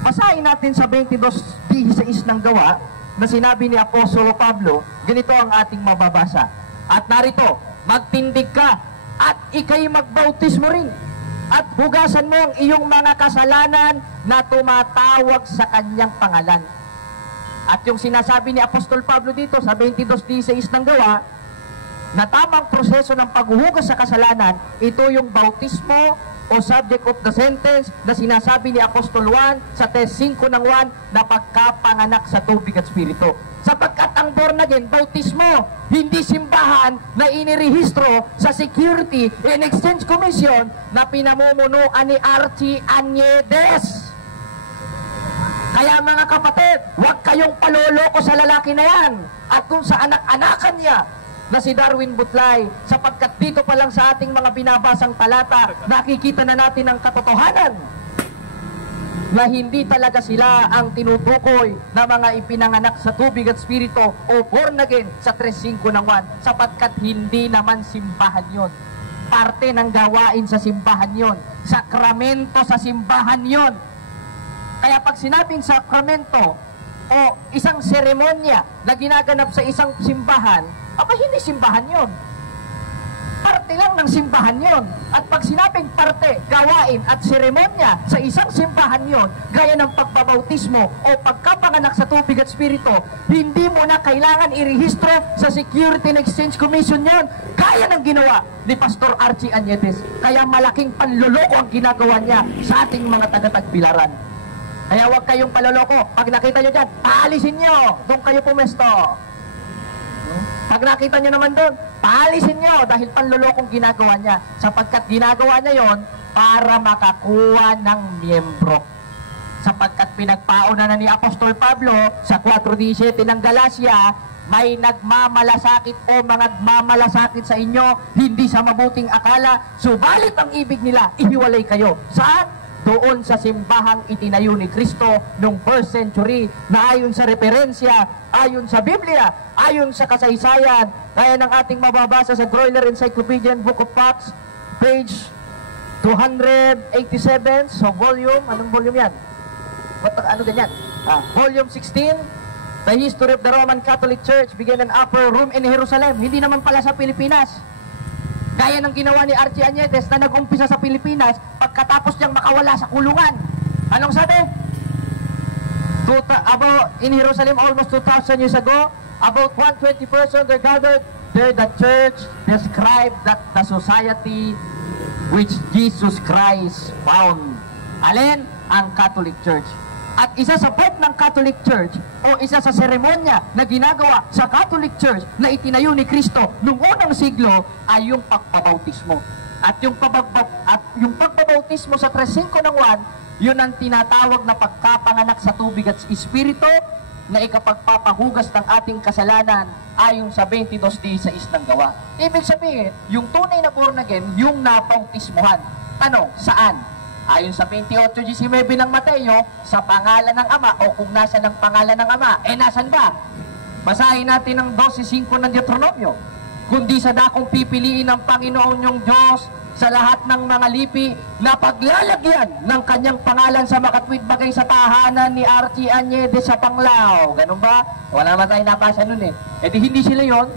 Basahin natin sa 22:16 ng Gawa, na sinabi ni Apostolo Pablo, ganito ang ating mababasa. At narito, magtindig ka at ikay magbautismo rin at hugasan mo ang iyong mga kasalanan na tumatawag sa kanyang pangalan. At yung sinasabi ni Apostol Pablo dito sa 22:16 ng Gawa, na tamang proseso ng paghuhugas sa kasalanan, ito yung bautismo o subject of the sentence na sinasabi ni Apostol Juan sa 3:5 ng 1 na pagkapanganak sa tubig at spirito. Sapagkat ang born again, bautismo, hindi simbahan na inirehistro sa Security and Exchange Commission na pinamumunuan ni Archie Añetes. Kaya mga kapatid, huwag kayong paloloko sa lalaki na yan at kung sa anak-anakan niya na si Darwin Butlay, sapagkat dito pa lang sa ating mga binabasang talata, nakikita na natin ang katotohanan na hindi talaga sila ang tinutukoy na mga ipinanganak sa tubig at spirito o born again sa 3:5 ng 1, sapagkat hindi naman simbahan yon. Parte ng gawain sa simbahan yon. Sakramento sa simbahan yon. Kaya pag sinabing sakramento o isang seremonya na ginaganap sa isang simbahan, hindi simbahan yon. Parte lang ng simbahan yon. At pag sinabing parte, gawain at seremonya sa isang simbahan yon, gaya ng pagbabautismo o pagkapanganak sa tubig at spirito, hindi mo na kailangan irehistro sa Security and Exchange Commission yon, gaya ng ginawa ni Pastor Archie Añetes. Kaya malaking panloloko ang ginagawa niya sa ating mga taga-Tagbilaran. Kaya huwag kayong paloloko. Pag nakita nyo dyan, paalisin nyo. Doon kayo pumesto. Pag nakita nyo naman doon, paalisin nyo dahil panlolokong ginagawa niya. Sapagkat ginagawa niya yon para makakuha ng miyembro. Sapagkat pinagpauna na ni Apostol Pablo sa 4:17 ng Galacia, may nagmamalasakit o nagmamalasakit sa inyo, hindi sa mabuting akala, subalit ang ibig nila, ihiwalay kayo. Saan? Doon sa simbahang itinayo ni Kristo noong 1st century na ayon sa referensya, ayon sa Biblia, ayon sa kasaysayan, gaya ng ating mababasa sa Groyler Encyclopedian Book of Facts, page 287, so volume, anong volume yan? Ano ganyan? Volume 16, The History of the Roman Catholic Church began an upper room in Jerusalem. Hindi naman pala sa Pilipinas. Gaya ng ginawa ni Archie Añetes na nag-umpisa sa Pilipinas pagkatapos niyang makawala sa kulungan. Anong sabi? In Jerusalem almost 2,000 years ago, about 120 persons were gathered. There the church described that the society which Jesus Christ found. Alin? Ang Catholic Church. At isa sa part ng Catholic Church o isa sa seremonya na ginagawa sa Catholic Church na itinayo ni Kristo noong unang siglo ay yung pagpabautismo. At yung pagpabautismo sa 3:5 ng 1, yun ang tinatawag na pagkapanganak sa tubig at espiritu na ikapagpapahugas ng ating kasalanan ayon sa 22:16 ng Gawa. Ibig sabihin, yung tunay na born again, yung napautismuhan. Ano? Saan? Ayon sa 28:19 ng Mateo, sa pangalan ng Ama, o kung nasa ng pangalan ng Ama, nasan ba? Basahin natin ang 12:5 ng Deuteronomio. Kundi sa dakong pipiliin ng Panginoon yung Diyos sa lahat ng mga lipi na paglalagyan ng kanyang pangalan sa makatwid bagay sa tahanan ni Archie Añedes sa Panglao. Ganun ba? Wala naman tayo nabasa nun eh. E di hindi sila yon.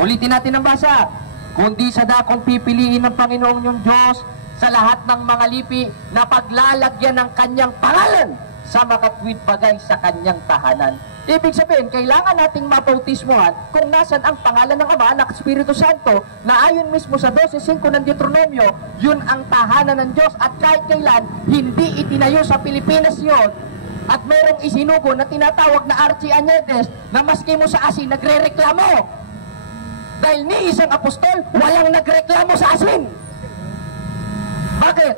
Ulitin natin ang basa. Kundi sa dakong pipiliin ng Panginoon yung Diyos sa lahat ng mga lipi na paglalagyan ng kanyang pangalan sa makatwid bagay sa kanyang tahanan. Ibig sabihin, kailangan nating mabautismuhan kung nasan ang pangalan ng Ama, Anak, Espiritu Santo, na ayon mismo sa 12:5 ng Deuteronomio, yun ang tahanan ng Diyos at kahit kailan, hindi itinayo sa Pilipinas yon. At mayroong isinugo na tinatawag na Archie Añedes na maski mo sa asin, nagre-reklamo. Dahil ni isang apostol, walang nagreklamo sa asin. Bakit?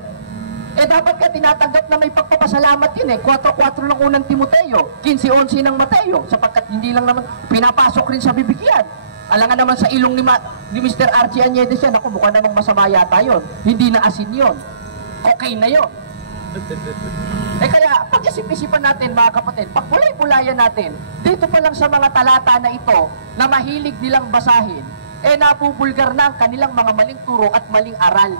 Dapat ka tinatanggap na may pagpapasalamat yun eh. 4:4 ng unang Timoteo, 15:11 ng Mateo, sapagkat hindi lang naman pinapasok rin sa bibigyan. Alangan naman sa ilong ni Mr. Archie Añedes yan, ako mukha namang masama yata yun. Hindi na asin yun. Okay na yun. Kaya, pag-isip-isipan natin mga kapatid, pag-bulay-bulayan natin, dito pa lang sa mga talata na ito, na mahilig nilang basahin, nabubulgar na ang kanilang mga maling turo at maling aral.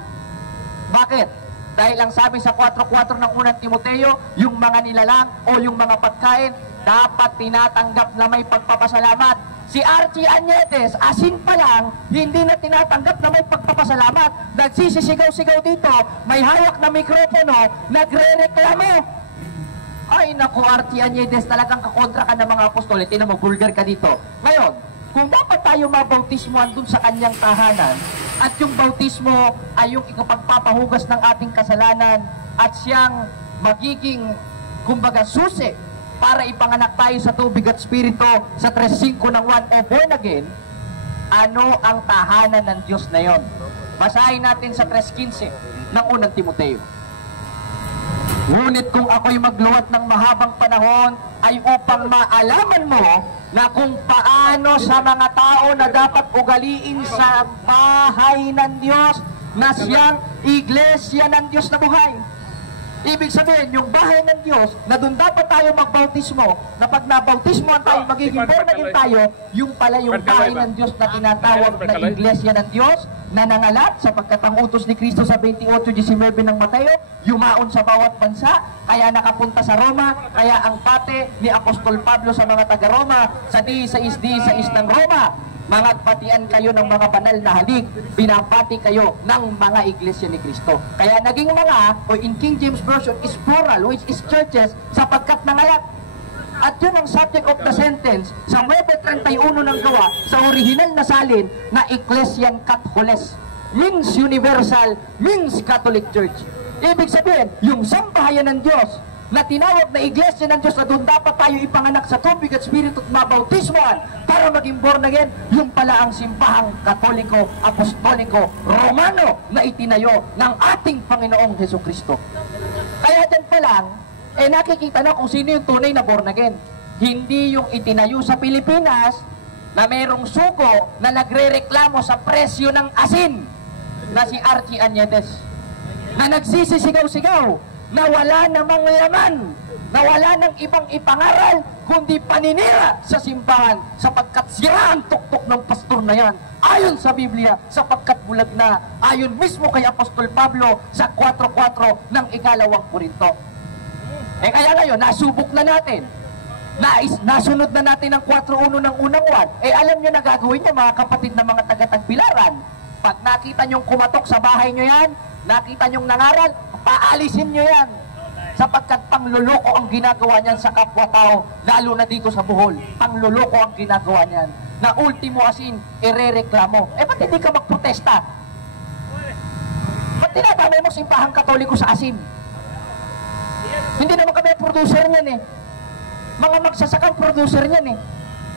Bakit? Dahil ang sabi sa 4:4 ng unang Timoteo, yung mga nilalang o yung mga pagkain, dapat tinatanggap na may pagpapasalamat. Si Archie Añedes, asin pa lang, hindi na tinatanggap na may pagpapasalamat. Nagsisisigaw-sigaw dito, may hawak na mikropono, nagre-reklamo. Ay naku, Archie Añedes, talagang kakontra ka ng mga apostol. Tinan mo, vulgar ka dito. Ngayon, kung dapat tayo mabautismuhan dun sa kanyang tahanan, at yung bautismo ay yung ikapagpapahugas ng ating kasalanan at siyang magiging, kumbaga, susi para ipanganak tayo sa tubig at spirito sa 3:5 ng 1 o born again, ano ang tahanan ng Diyos na yon? Basahin natin sa 3:15 ng unang Timoteo. Ngunit kung ako'y magluwat ng mahabang panahon ay upang maalaman mo na kung paano sa mga tao na dapat ugaliin sa bahay ng Diyos na siyang iglesia ng Diyos na buhay. Ibig sabihin, yung bahay ng Diyos na doon dapat tayo magbautismo, na pag nabautismoan tayo, magiging born again tayo, yung pala yung bahay ng Diyos na tinatawag na iglesia ng Diyos na nangalat sapagkat ang utos ni Kristo sa 28:19 ng Mateo, yumaon sa bawat bansa, kaya nakapunta sa Roma, kaya ang pate ni Apostol Pablo sa mga taga-Roma, sa 16 ng Roma, mangagpatian kayo ng mga banal na halik, pinapati kayo ng mga iglesia ni Kristo. Kaya naging mga, o in King James Version, is plural, which is churches, sapagkat nangalat. At yun ang subject of the sentence sa 9:31 ng Gawa, sa original na salin na Ecclesian Catholes, means universal, means Catholic Church. Ibig sabihin, yung sambahayan ng Diyos, na tinawag na iglesia ng Diyos na doon dapat tayo ipanganak sa tubig at spirito at mabautismoan para maging born again, yung pala ang simbahang Katoliko, Apostoliko, Romano na itinayo ng ating Panginoong Hesukristo. Kaya dyan pa lang, nakikita na kung sino yung tunay na born again. Hindi yung itinayo sa Pilipinas na merong suko na nagre-reklamo sa presyo ng asin na si Archie Añedes, na nagsisisigaw-sigaw na wala namang laman, na wala nang ibang ipangaral kundi paninira sa simbahan sapagkat sira ang tuktok ng pastor na yan ayon sa Biblia sapagkat bulag na ayon mismo kay Apostol Pablo sa 4:4 ng ikalawang Korinto. Kaya ngayon, nasubok na natin, nasunod na natin ang 4:1 ng unang 1. Alam nyo na gagawin nyo mga kapatid na mga taga-Tagbilaran, pag nakita nyong kumatok sa bahay nyo yan, nakita nyong nangaral, paalisin nyo yan. sapagkat pangluloko ang ginagawa niyan sa kapwa-tao, lalo na dito sa Bohol. Pangluloko ang ginagawa niyan. Na ultimo asin, irereklamo. Ba't hindi ka magprotesta? Ba't dinadamay mo simbahang Katoliko sa asin? Hindi naman kami producer niyan eh. Mga magsasakang producer niyan eh.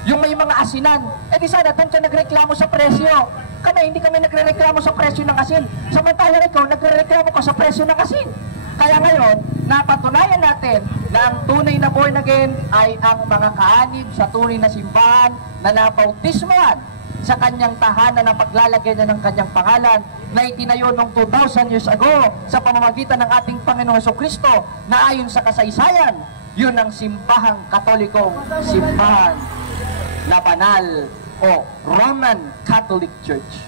Yung may mga asinan. Di sana doon ka nagreklamo sa presyo. Kami, hindi kami nagre-reklamo sa presyo ng asin. Samantalang ikaw, nagre-reklamo ka sa presyo ng asin. Kaya ngayon, napatunayan natin na ang tunay na born again ay ang mga kaanib sa tunay na simbahan na nabautismohan sa kanyang tahanan na paglalagay niya ng kanyang pangalan na itinayo noong 2,000 years ago sa pamamagitan ng ating Panginoong Jesucristo na ayon sa kasaysayan, yun ang simbahang Katolikong simbahan na banal o Roman Catholic Church.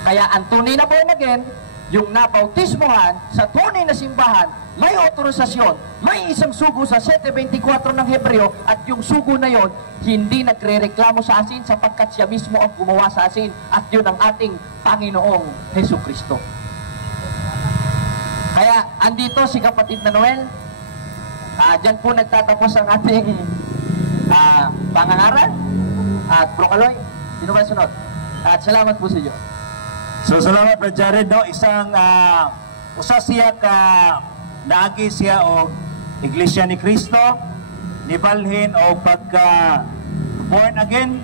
Kaya ang tunay na born again, yung nabautismohan sa tunay na simbahan, may otorisasyon, may isang sugo sa 7:24 ng Hebreo, at yung sugo na yon hindi nagre-reklamo sa asin sapagkat siya mismo ang gumawa sa asin, at yun ang ating Panginoong Jesucristo. Kaya andito si kapatid na Noel. Diyan po nagtatapos ang ating pangangaral. At Bro Kaloy, sino ba sunod? At salamat po sa iyo. So salamat Brad Jared, no? Isang usa siya ka naagi siya og Iglesia ni Cristo, nibalhin o pagka born again.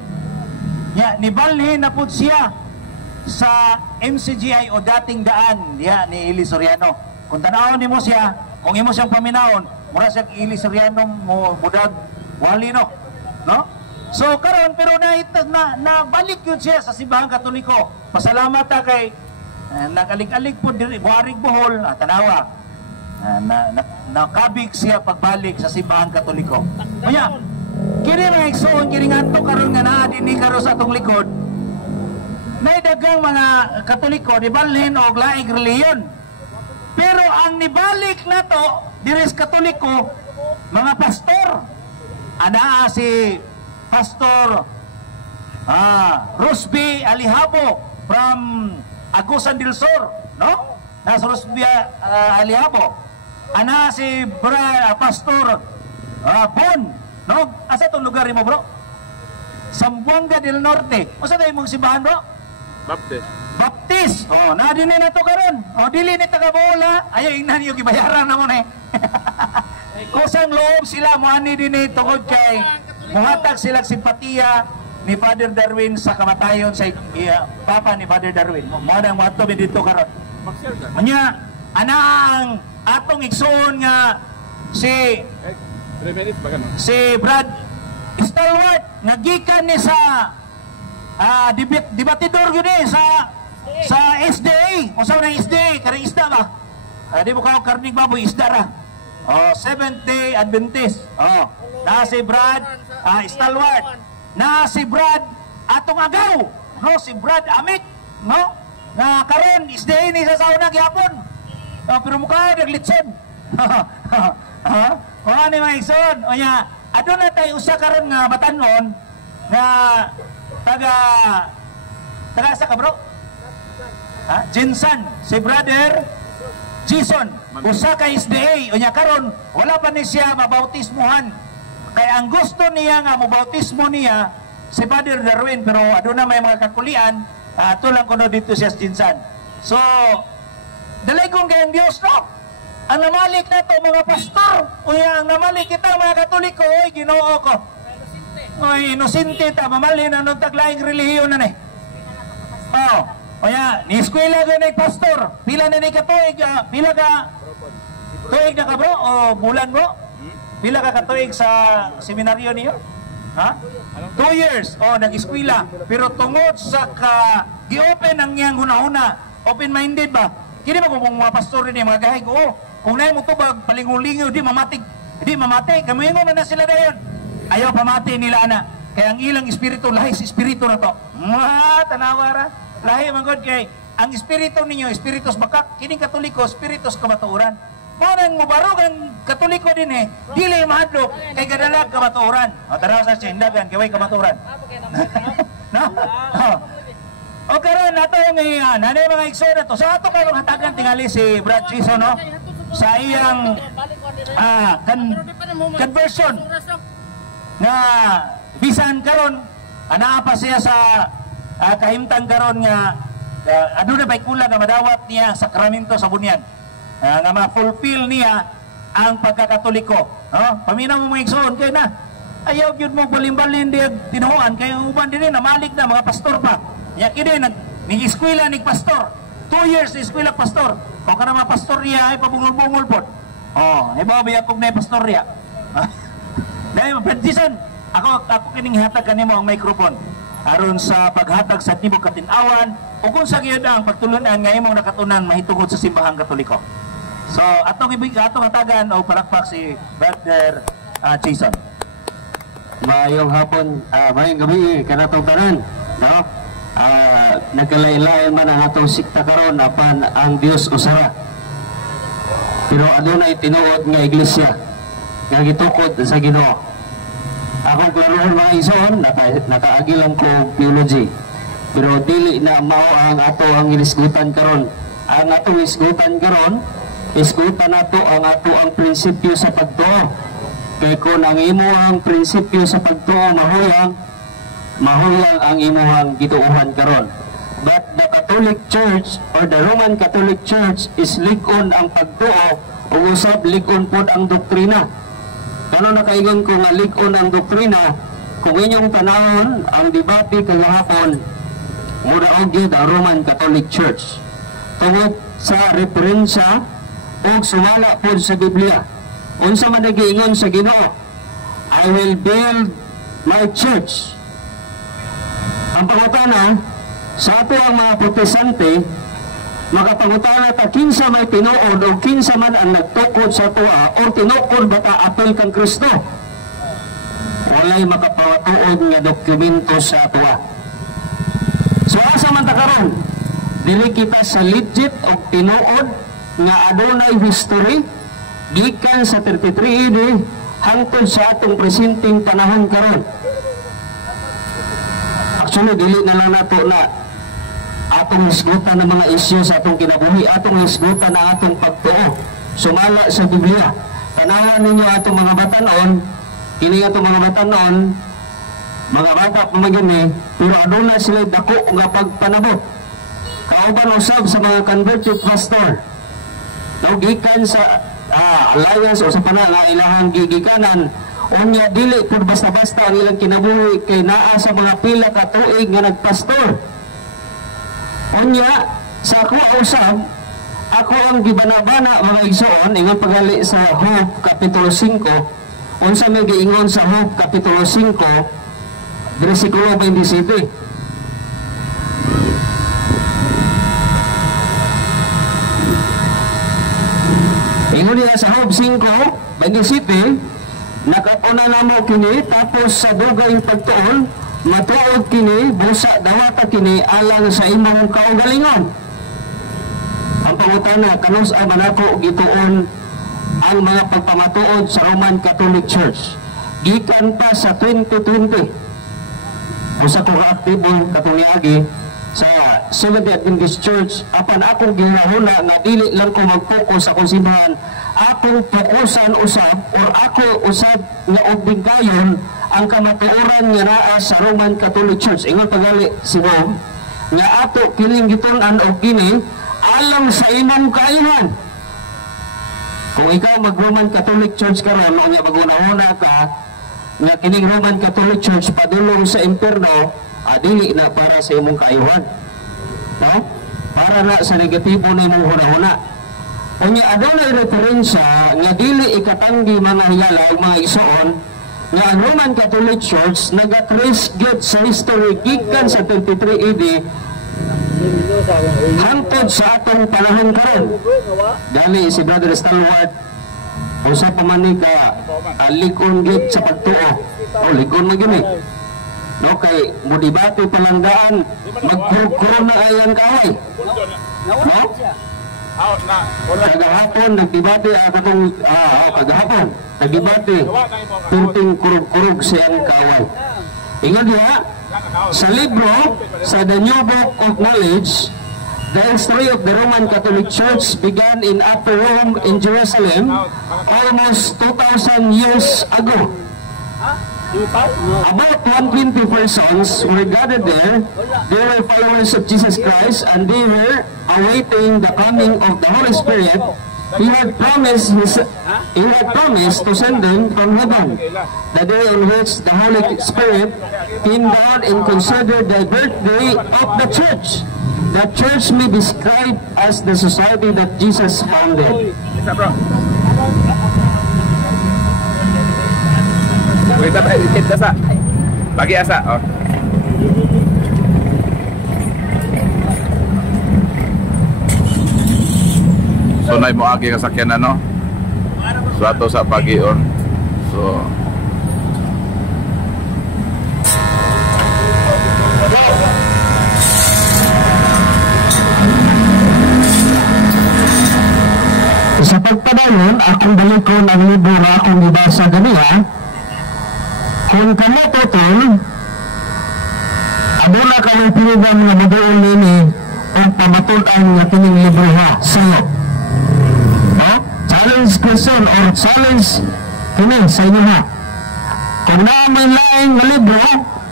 Nibalhin na po siya sa MCGI o dating daan ni Eli Soriano. Kung tanawon nimo siya, kung imo siyang paminawon, mura siya Eli Soriano mo budag wali no? So karon pero nabalik yun siya sa simbahang Katoliko. Pasalamat ta kay nagalig-alig po diri Buharig Bohol, tanawa. Nakabig siya pagbalik sa simbahang Katoliko. Kaya kini nga igsoon kini ngadto karon nga naa dinhi karon sa atong likod. May daghang mga Katoliko nibalhin og laing relihiyon. Pero ang nibalik nato diri sa Katoliko, mga pastor. Ana si Pastor Rusby Alihabo from Agusan del Sur, no? Nasa Rusby Alihabo. Ana si Pastor Bon, no? Asa itong lugar mo, bro? Zamboanga del Norte. O sa tayo mong simbahan, bro? Baptist. Nadin na to karon. Dili ni taga-Bola. Ayaw, ingnan yung ibayaran na mo na eh. Kusang loob sila mo ani din tungod kay muhatag sila simpatiya ni Father Darwin sa kamatayon sa papa ni Father Darwin. Mo nang mato dito karon. Manya anang atong igsoon nga si Brad Stalwart nagikan ni sa debatidor gyud sa SDA. Unsa na SDA? Karang isda ba? Di mo ka karnig baboy isda ra. Seventh-day Adventist. Na si Brad Stalwart. Na si Brad atong agaw. No, si Brad Amit, no? Na karon isday ni sa sauna gyapon. Pero mukha naglitson. Ni mga igsoon. Onya, adto na tay usa karon nga batanon nga taga sa ka bro? Jinsan, si brother Jason, usa ka SDA, unya karon wala pa ni siya mabautismuhan. Kaya ang gusto niya nga mabautismo niya si Father Darwin, pero aduna may mga kakulian, tulang kuno dito siya sa Jinsan. So, dalay kong kayang Diyos, no? Ang namalik na to mga pastor, unya ang namalik kita mga Katoliko, oy Ginoo ko. Oy, inosente ta, mamalhin na nung taglaing relihiyon na ni. Kaya, ni-eskwela ka na pastor, pila na ni katuig, pila ka tuig na ka bro, o bulan bro? Pila ka katuig sa seminaryo niyo? 2 years, nag-eskwela. Pero tungod sa gi-open ang niyang hunahuna, open-minded ba? Kini ba kung mga pastor rin mga gahig, kung na mo tubag, palingulingaw, di mamatay, kamuingo na sila dayon. Ayaw pamati nila ana, kaya ang ilang espiritu, lahi si espiritu na to. Tanawara. Lahi magod kay ang espiritu ninyo, espiritus bakak, kining Katoliko, espiritus kamatuoran. Manang mubarog ang Katoliko din dili mahadlok kay gadalag kamatuoran. Tara sa sindagan kay way kamatuoran. No? Karon nato nga nanay mga igsoon to. Sa ato karong hatagan tingali si Brad Jason, no? sa iyang conversion nga bisan karon anaa pa siya sa kahimtang karon nga aduna bay kulang nga madawat niya sa sakramento sa bunyan nga ma-fulfill niya ang pagkakatoliko. Paminaw mo mga igsoon kay na ayaw gyud mo balimbalin di tinuan kay uban dinhi namalik na mga pastor pa. Ya kini nag-eskwela nig pastor. 2 years na eskwela pastor. O kana mga pastorya ay pabungol-bungol pod. Ibaw biya kog na pastorya. Dahil Benson, ako kining hatag kanimo ang microphone aron sa paghatag sa tibok katin-awan o kung sa gyud ang pagtulunan nga imong nakatunan mahitungod sa simbahang Katoliko. So atong hatagan o palakpak si Brother Jason. Mayong hapon, mayong gabi kanatong tanan, no? Nagkalain-lain man ang atong sikta karon apan ang Dios usara. Pero adunay tinuod nga iglesia nga gitukod sa Ginoo. Akong klarohon mga igsoon, nakaagi lang ko theology. Pero dili na mao ang ato ang inisgutan karon. Ang atong isgutan karon, isgutan nato ang ato ang prinsipyo sa pagtuo. Kay kung ang imuhang prinsipyo sa pagtuo mahuyang ang imuhang gituuhan karon. But the Catholic Church or the Roman Catholic Church is lig-on ang pagtuo o usab lig-on pod ang doktrina. Kano nakaingon ko nga lig-on ang doktrina, kung inyong tanawon ang debate kagahapon mura og gyud ang Roman Catholic Church tungod sa referensya o sumala pod sa Biblia. Unsa man nagiingon sa Ginoo, I will build my church. Ang pangutana sa ato ang mga protestante, makapangutana ta kinsa may tinuod o kinsa man ang nagtukod sa tuwa o tinuod ba ta apel kang Kristo. Walay makapawatuod nga dokumento sa tuwa. So asa man ta karon? Dili kita sa legit o tinuod nga adunay history gikan sa 33 AD hangtod sa atong presenteng panahon karon. Actually, dili na lang nato na atong hisgutan ng mga isyu sa atong kinabuhi, atong hisgutan na atong pagtuo sumala sa Biblia. Tanawan ninyo atong mga batanon, kini atong mga batanon, mga bata pamagini, pero aduna sila dako nga pagpanabot. Kauban usab sa mga converted pastor, gikan sa alliance o sa panala ilahang gigikanan, unya dili pud basta-basta ang ilang kinabuhi kay naa sa mga pila ka tuig nga nagpastor. Unya sa ako usab, ako ang gibanabana mga igsoon ingon pagali sa Job kapitulo 5. Unsa may giingon sa Job kapitulo 5 bersikulo 27. Ingon niya sa Job 5:27, nakapuna na mo kini tapos sa dugay pagtuon matuod kini busa dawata kini alang sa imong kaugalingon. Ang pangutana kanus man ako gituon ang mga pagpamatuod sa Roman Catholic Church gikan pa sa 2020 usa ko aktibo katong niagi sa Seventh-day Adventist Church. Apan akong ginahuna nga dili lang ko mag-focus sa simbahan, akong fokusan usab or ako usab nga ubingkayon ang kamatuoran nga naa sa Roman Catholic Church. Ingon pagali si Bob nga ato kining gitun-an og kini alang sa imong kaihan. Kung ikaw mag-Roman Catholic Church karon nga magunahuna ka nga kining Roman Catholic Church padulong sa impierno, dili na para sa imong kaayuhan, no? Para na sa negatibo na imong hunahuna. Unya adunay referensya nga dili ikatanggi mga hiyala o mga igsoon nga ang Roman Catholic Church naga-trace gyud sa history gikan sa 23 AD hangtod sa atong panahon karon. Dali si Brother Stalwart usa pa man ni ka likon gyud sa pagtuo. Likon man gyud no kay mo debate palandaan magkurukuro na ayang kahoy, no? Kagahapon nagdebate akong kagahapon nagdebate tunting kurug-kurug siyang kahoy. Ingon diha sa libro sa The New Book of Knowledge, The history of the Roman Catholic Church began in Upper Rome in Jerusalem almost 2,000 years ago. About 120 persons were gathered there. They were followers of Jesus Christ, and they were awaiting the coming of the Holy Spirit. He had promised to send them from heaven, the day on which the Holy Spirit came down and considered the birthday of the church. The church may be described as the society that Jesus founded. Wait, asa. Bagi asa, oh. So na mo agi kasakyan ano. So ato sa pagion. So sa pagpadayon, akong balikon ang libro na akong ibasa ganiya. Kung kamo totol, amo na kayong pinigang nga madoon nini o pamatulan nga kining libro ha sa'yo. No? Challenge question or challenge kini sa inyo ha. Kung naman laing nga libro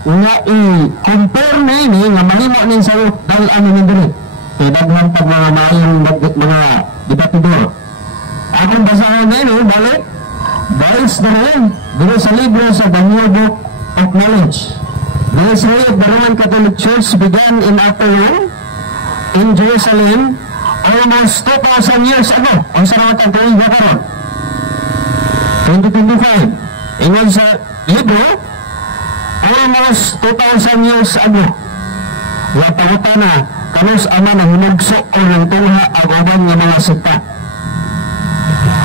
nga i-compare nini nga mahimo nin sa'yo dahil ano nyo diri. Kaya daghang pag mga maayong mga debatidor. Akong basahan nini, balik. Base the name, there is a libro sa the New Book of Knowledge. The history of the Roman Catholic Church began in Upper Rome, in Jerusalem, almost 2,000 years ago. Ang saramat ang tuwing bakaron. 2025. Ingon sa libro, almost 2,000 years ago. Wata-wata na, kanus ama na hinagso o ng tuha ang uban ng mga sikta.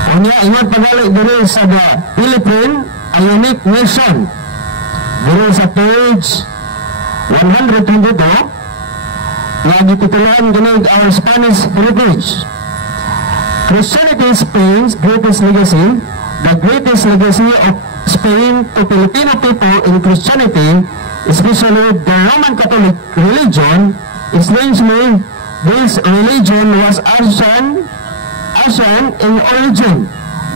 Unya, ingat pagali diri sa the Philippines, a unique nation. Diri sa page 122, nga gitituloan ganun our Spanish heritage. Christianity is Spain's greatest legacy. The greatest legacy of Spain to Filipino people in Christianity, especially the Roman Catholic religion, strangely, this religion was Asian in origin,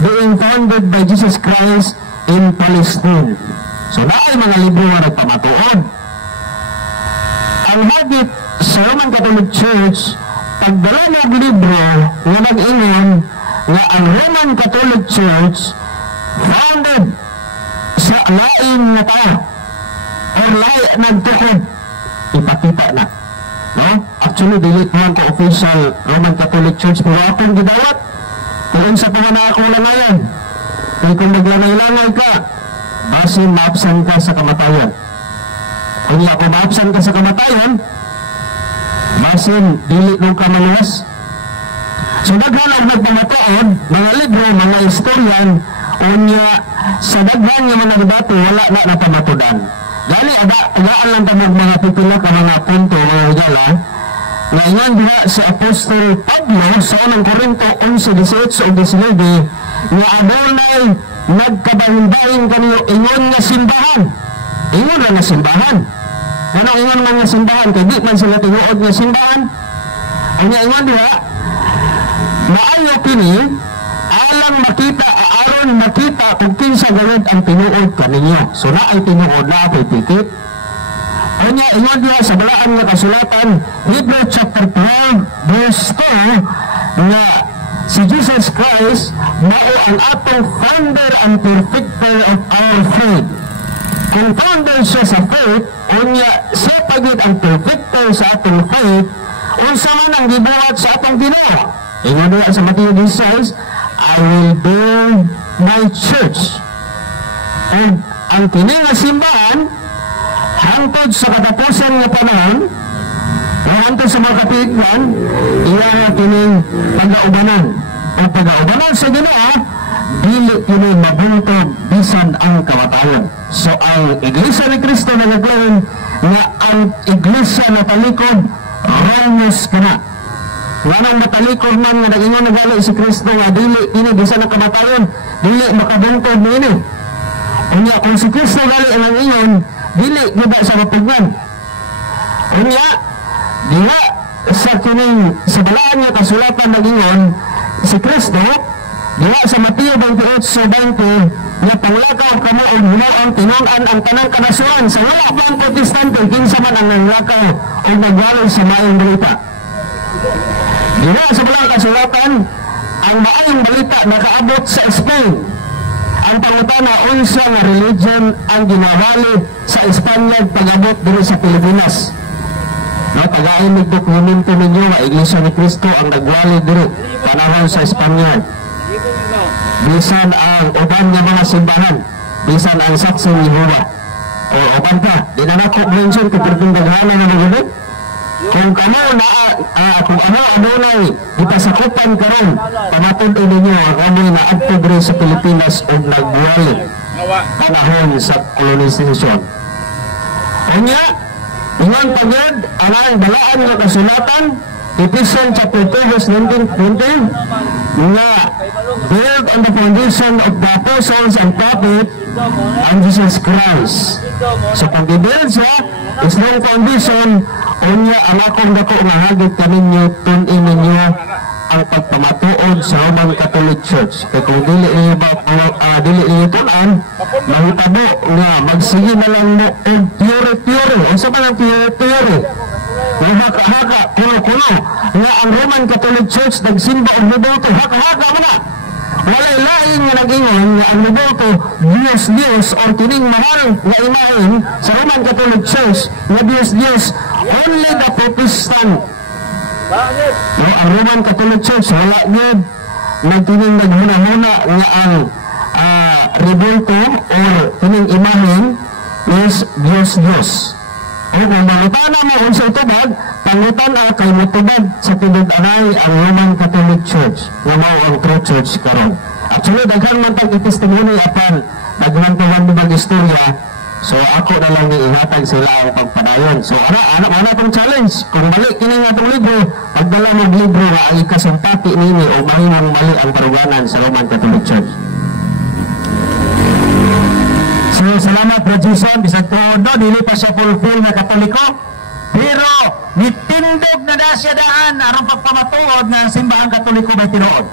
being founded by Jesus Christ in Palestine. So naay mga libro nga nagpamatuod. Ang habit sa Roman Catholic Church, pagdala ng libro nga nag-ingon nga ang Roman Catholic Church founded sa laing nga tao or laing nagtukod, ipakita na. No? Actually, dili man ko official Roman Catholic Church, pero akong gidawat kung sa panganak akong langayan. Kaya kung maglanay-lanay ka, basin maapsan ka sa kamatayan. Kung ako maapsan ka sa kamatayan, basin dili nung ka maluwas. So daghan ang nagpamatuod, mga libro, mga historian, unya sa daghan nga mga debato, wala na napamatudan. Dali, agaan lang tamang mga pipila ka mga punto, mga higala. Ngayon diha si Apostol Pablo sa unang Korinto 11:18 o 19 nga adunay nagkabahin-bahin kaniyo ingon nga simbahan. Ingon lang nga simbahan. Ano ingon man nga simbahan? Kaya di man sila tinuod nga simbahan. Ang ingon diha, maayo kini alang makita, aron makita kung kinsa gawid ang tinuod kaninyo. So na ay tinuod na ay pikit. Kanya ingon diha sa balaan nga kasulatan, Hebrews chapter 12 verse 2, nga si Jesus Christ mao ang atong founder and perfecter of our faith. Kung founder siya sa faith, kanya siya pagit ang perfecter sa atong faith, unsa man ang gibuhat sa atong Ginoo. Ingon diha sa Matthew 16, I will build my church. And ang kini nga simbahan hangtod sa katapusan nga panahon, o hangtod sa mga kapigyan, iya kining pag-aubanan. Ang pag-aubanan sa Ginoo, dili kini mabuntog bisan ang kamatayon. So ang Iglesia ni Cristo na naglaon nga ang Iglesia na talikod, Ramos ka na. Nga nang matalikod man nga nag-ingon nagali si Cristo nga dili kini bisan ang kamatayon, dili makabuntog nini. Unya kung si Cristo gali ang ingon, dili giba sa mapugnan. Unya, diha sa kining sa balaan nga kasulatan nagingon si Kristo diha sa Mateo 28:20 nga panglakaw kamo og hinuon tinun-an ang tanang kanasuran sa wala pang protestante kinsa man ang nanglakaw og nagwalay sa maayong balita. Diha sa balang kasulatan ang maayong balita nakaabot sa Spain. Ang pangutana unsa nga religion ang ginawali sa Espanya pag-abot diri sa Pilipinas. Tagain ng dokumento ninyo nga Iglesia ni Cristo ang nagwali diri panahon sa Espanya. Bisan ang uban nga mga simbahan, bisan ang Saksi ni Jehovah. O uban pa, di na ako mention kung pagdaghanan na mga kung kamo na kung ano adunay gipasakupan karon pamatud-on ninyo ang amoy na adto diri sa Pilipinas og nagwali panahon sa colonization. Unya ingon pagod ang balaan nga kasulatan Ephesians chapter 2 verse 19 nga build on the foundation of the apostles and prophets and Jesus Christ. So kung i-build siya is no foundation unya ang akong dako nga hagit kaninyo tun-in ninyo ang pagpamatuod sa Roman Catholic Church. Kaya kung dili niyo tunan mahitabo nga magsige na lang mo og theory o sa mga theory haka-haka kuno nga ang Roman Catholic Church nagsimba og Ludoto haka-haka mo na walay lain nga nag-ingon nga ang Ludoto Diyos or kining mahal nga imahin sa Roman Catholic Church nga Diyos only the Protestant. No, ang Roman Catholic Church wala yun nagtining naghuna-huna nga ang Rebulto or kining imahin is Diyos. O kung mangutana mo unsa tubag, pangutan kay mutubag sa tinud-anay ang Roman Catholic Church nga mao ang true church karon. Actually daghan man tag testimony apan naghantuhan bag istorya. So ako na lang ihatag sila ang pagpadayon. So ana tong challenge. Kung mali kini nga tong libro, pagdala mo libro nga ang ikasumpati nini o mahimong mali ang paruganan sa Roman Catholic Church. So salamat Bro Jason, bisag tuod no, dili pa siya fulfill na Katoliko. Pero nitindog na siya daan aron pagpamatuod ng simbahang Katoliko may tinuod.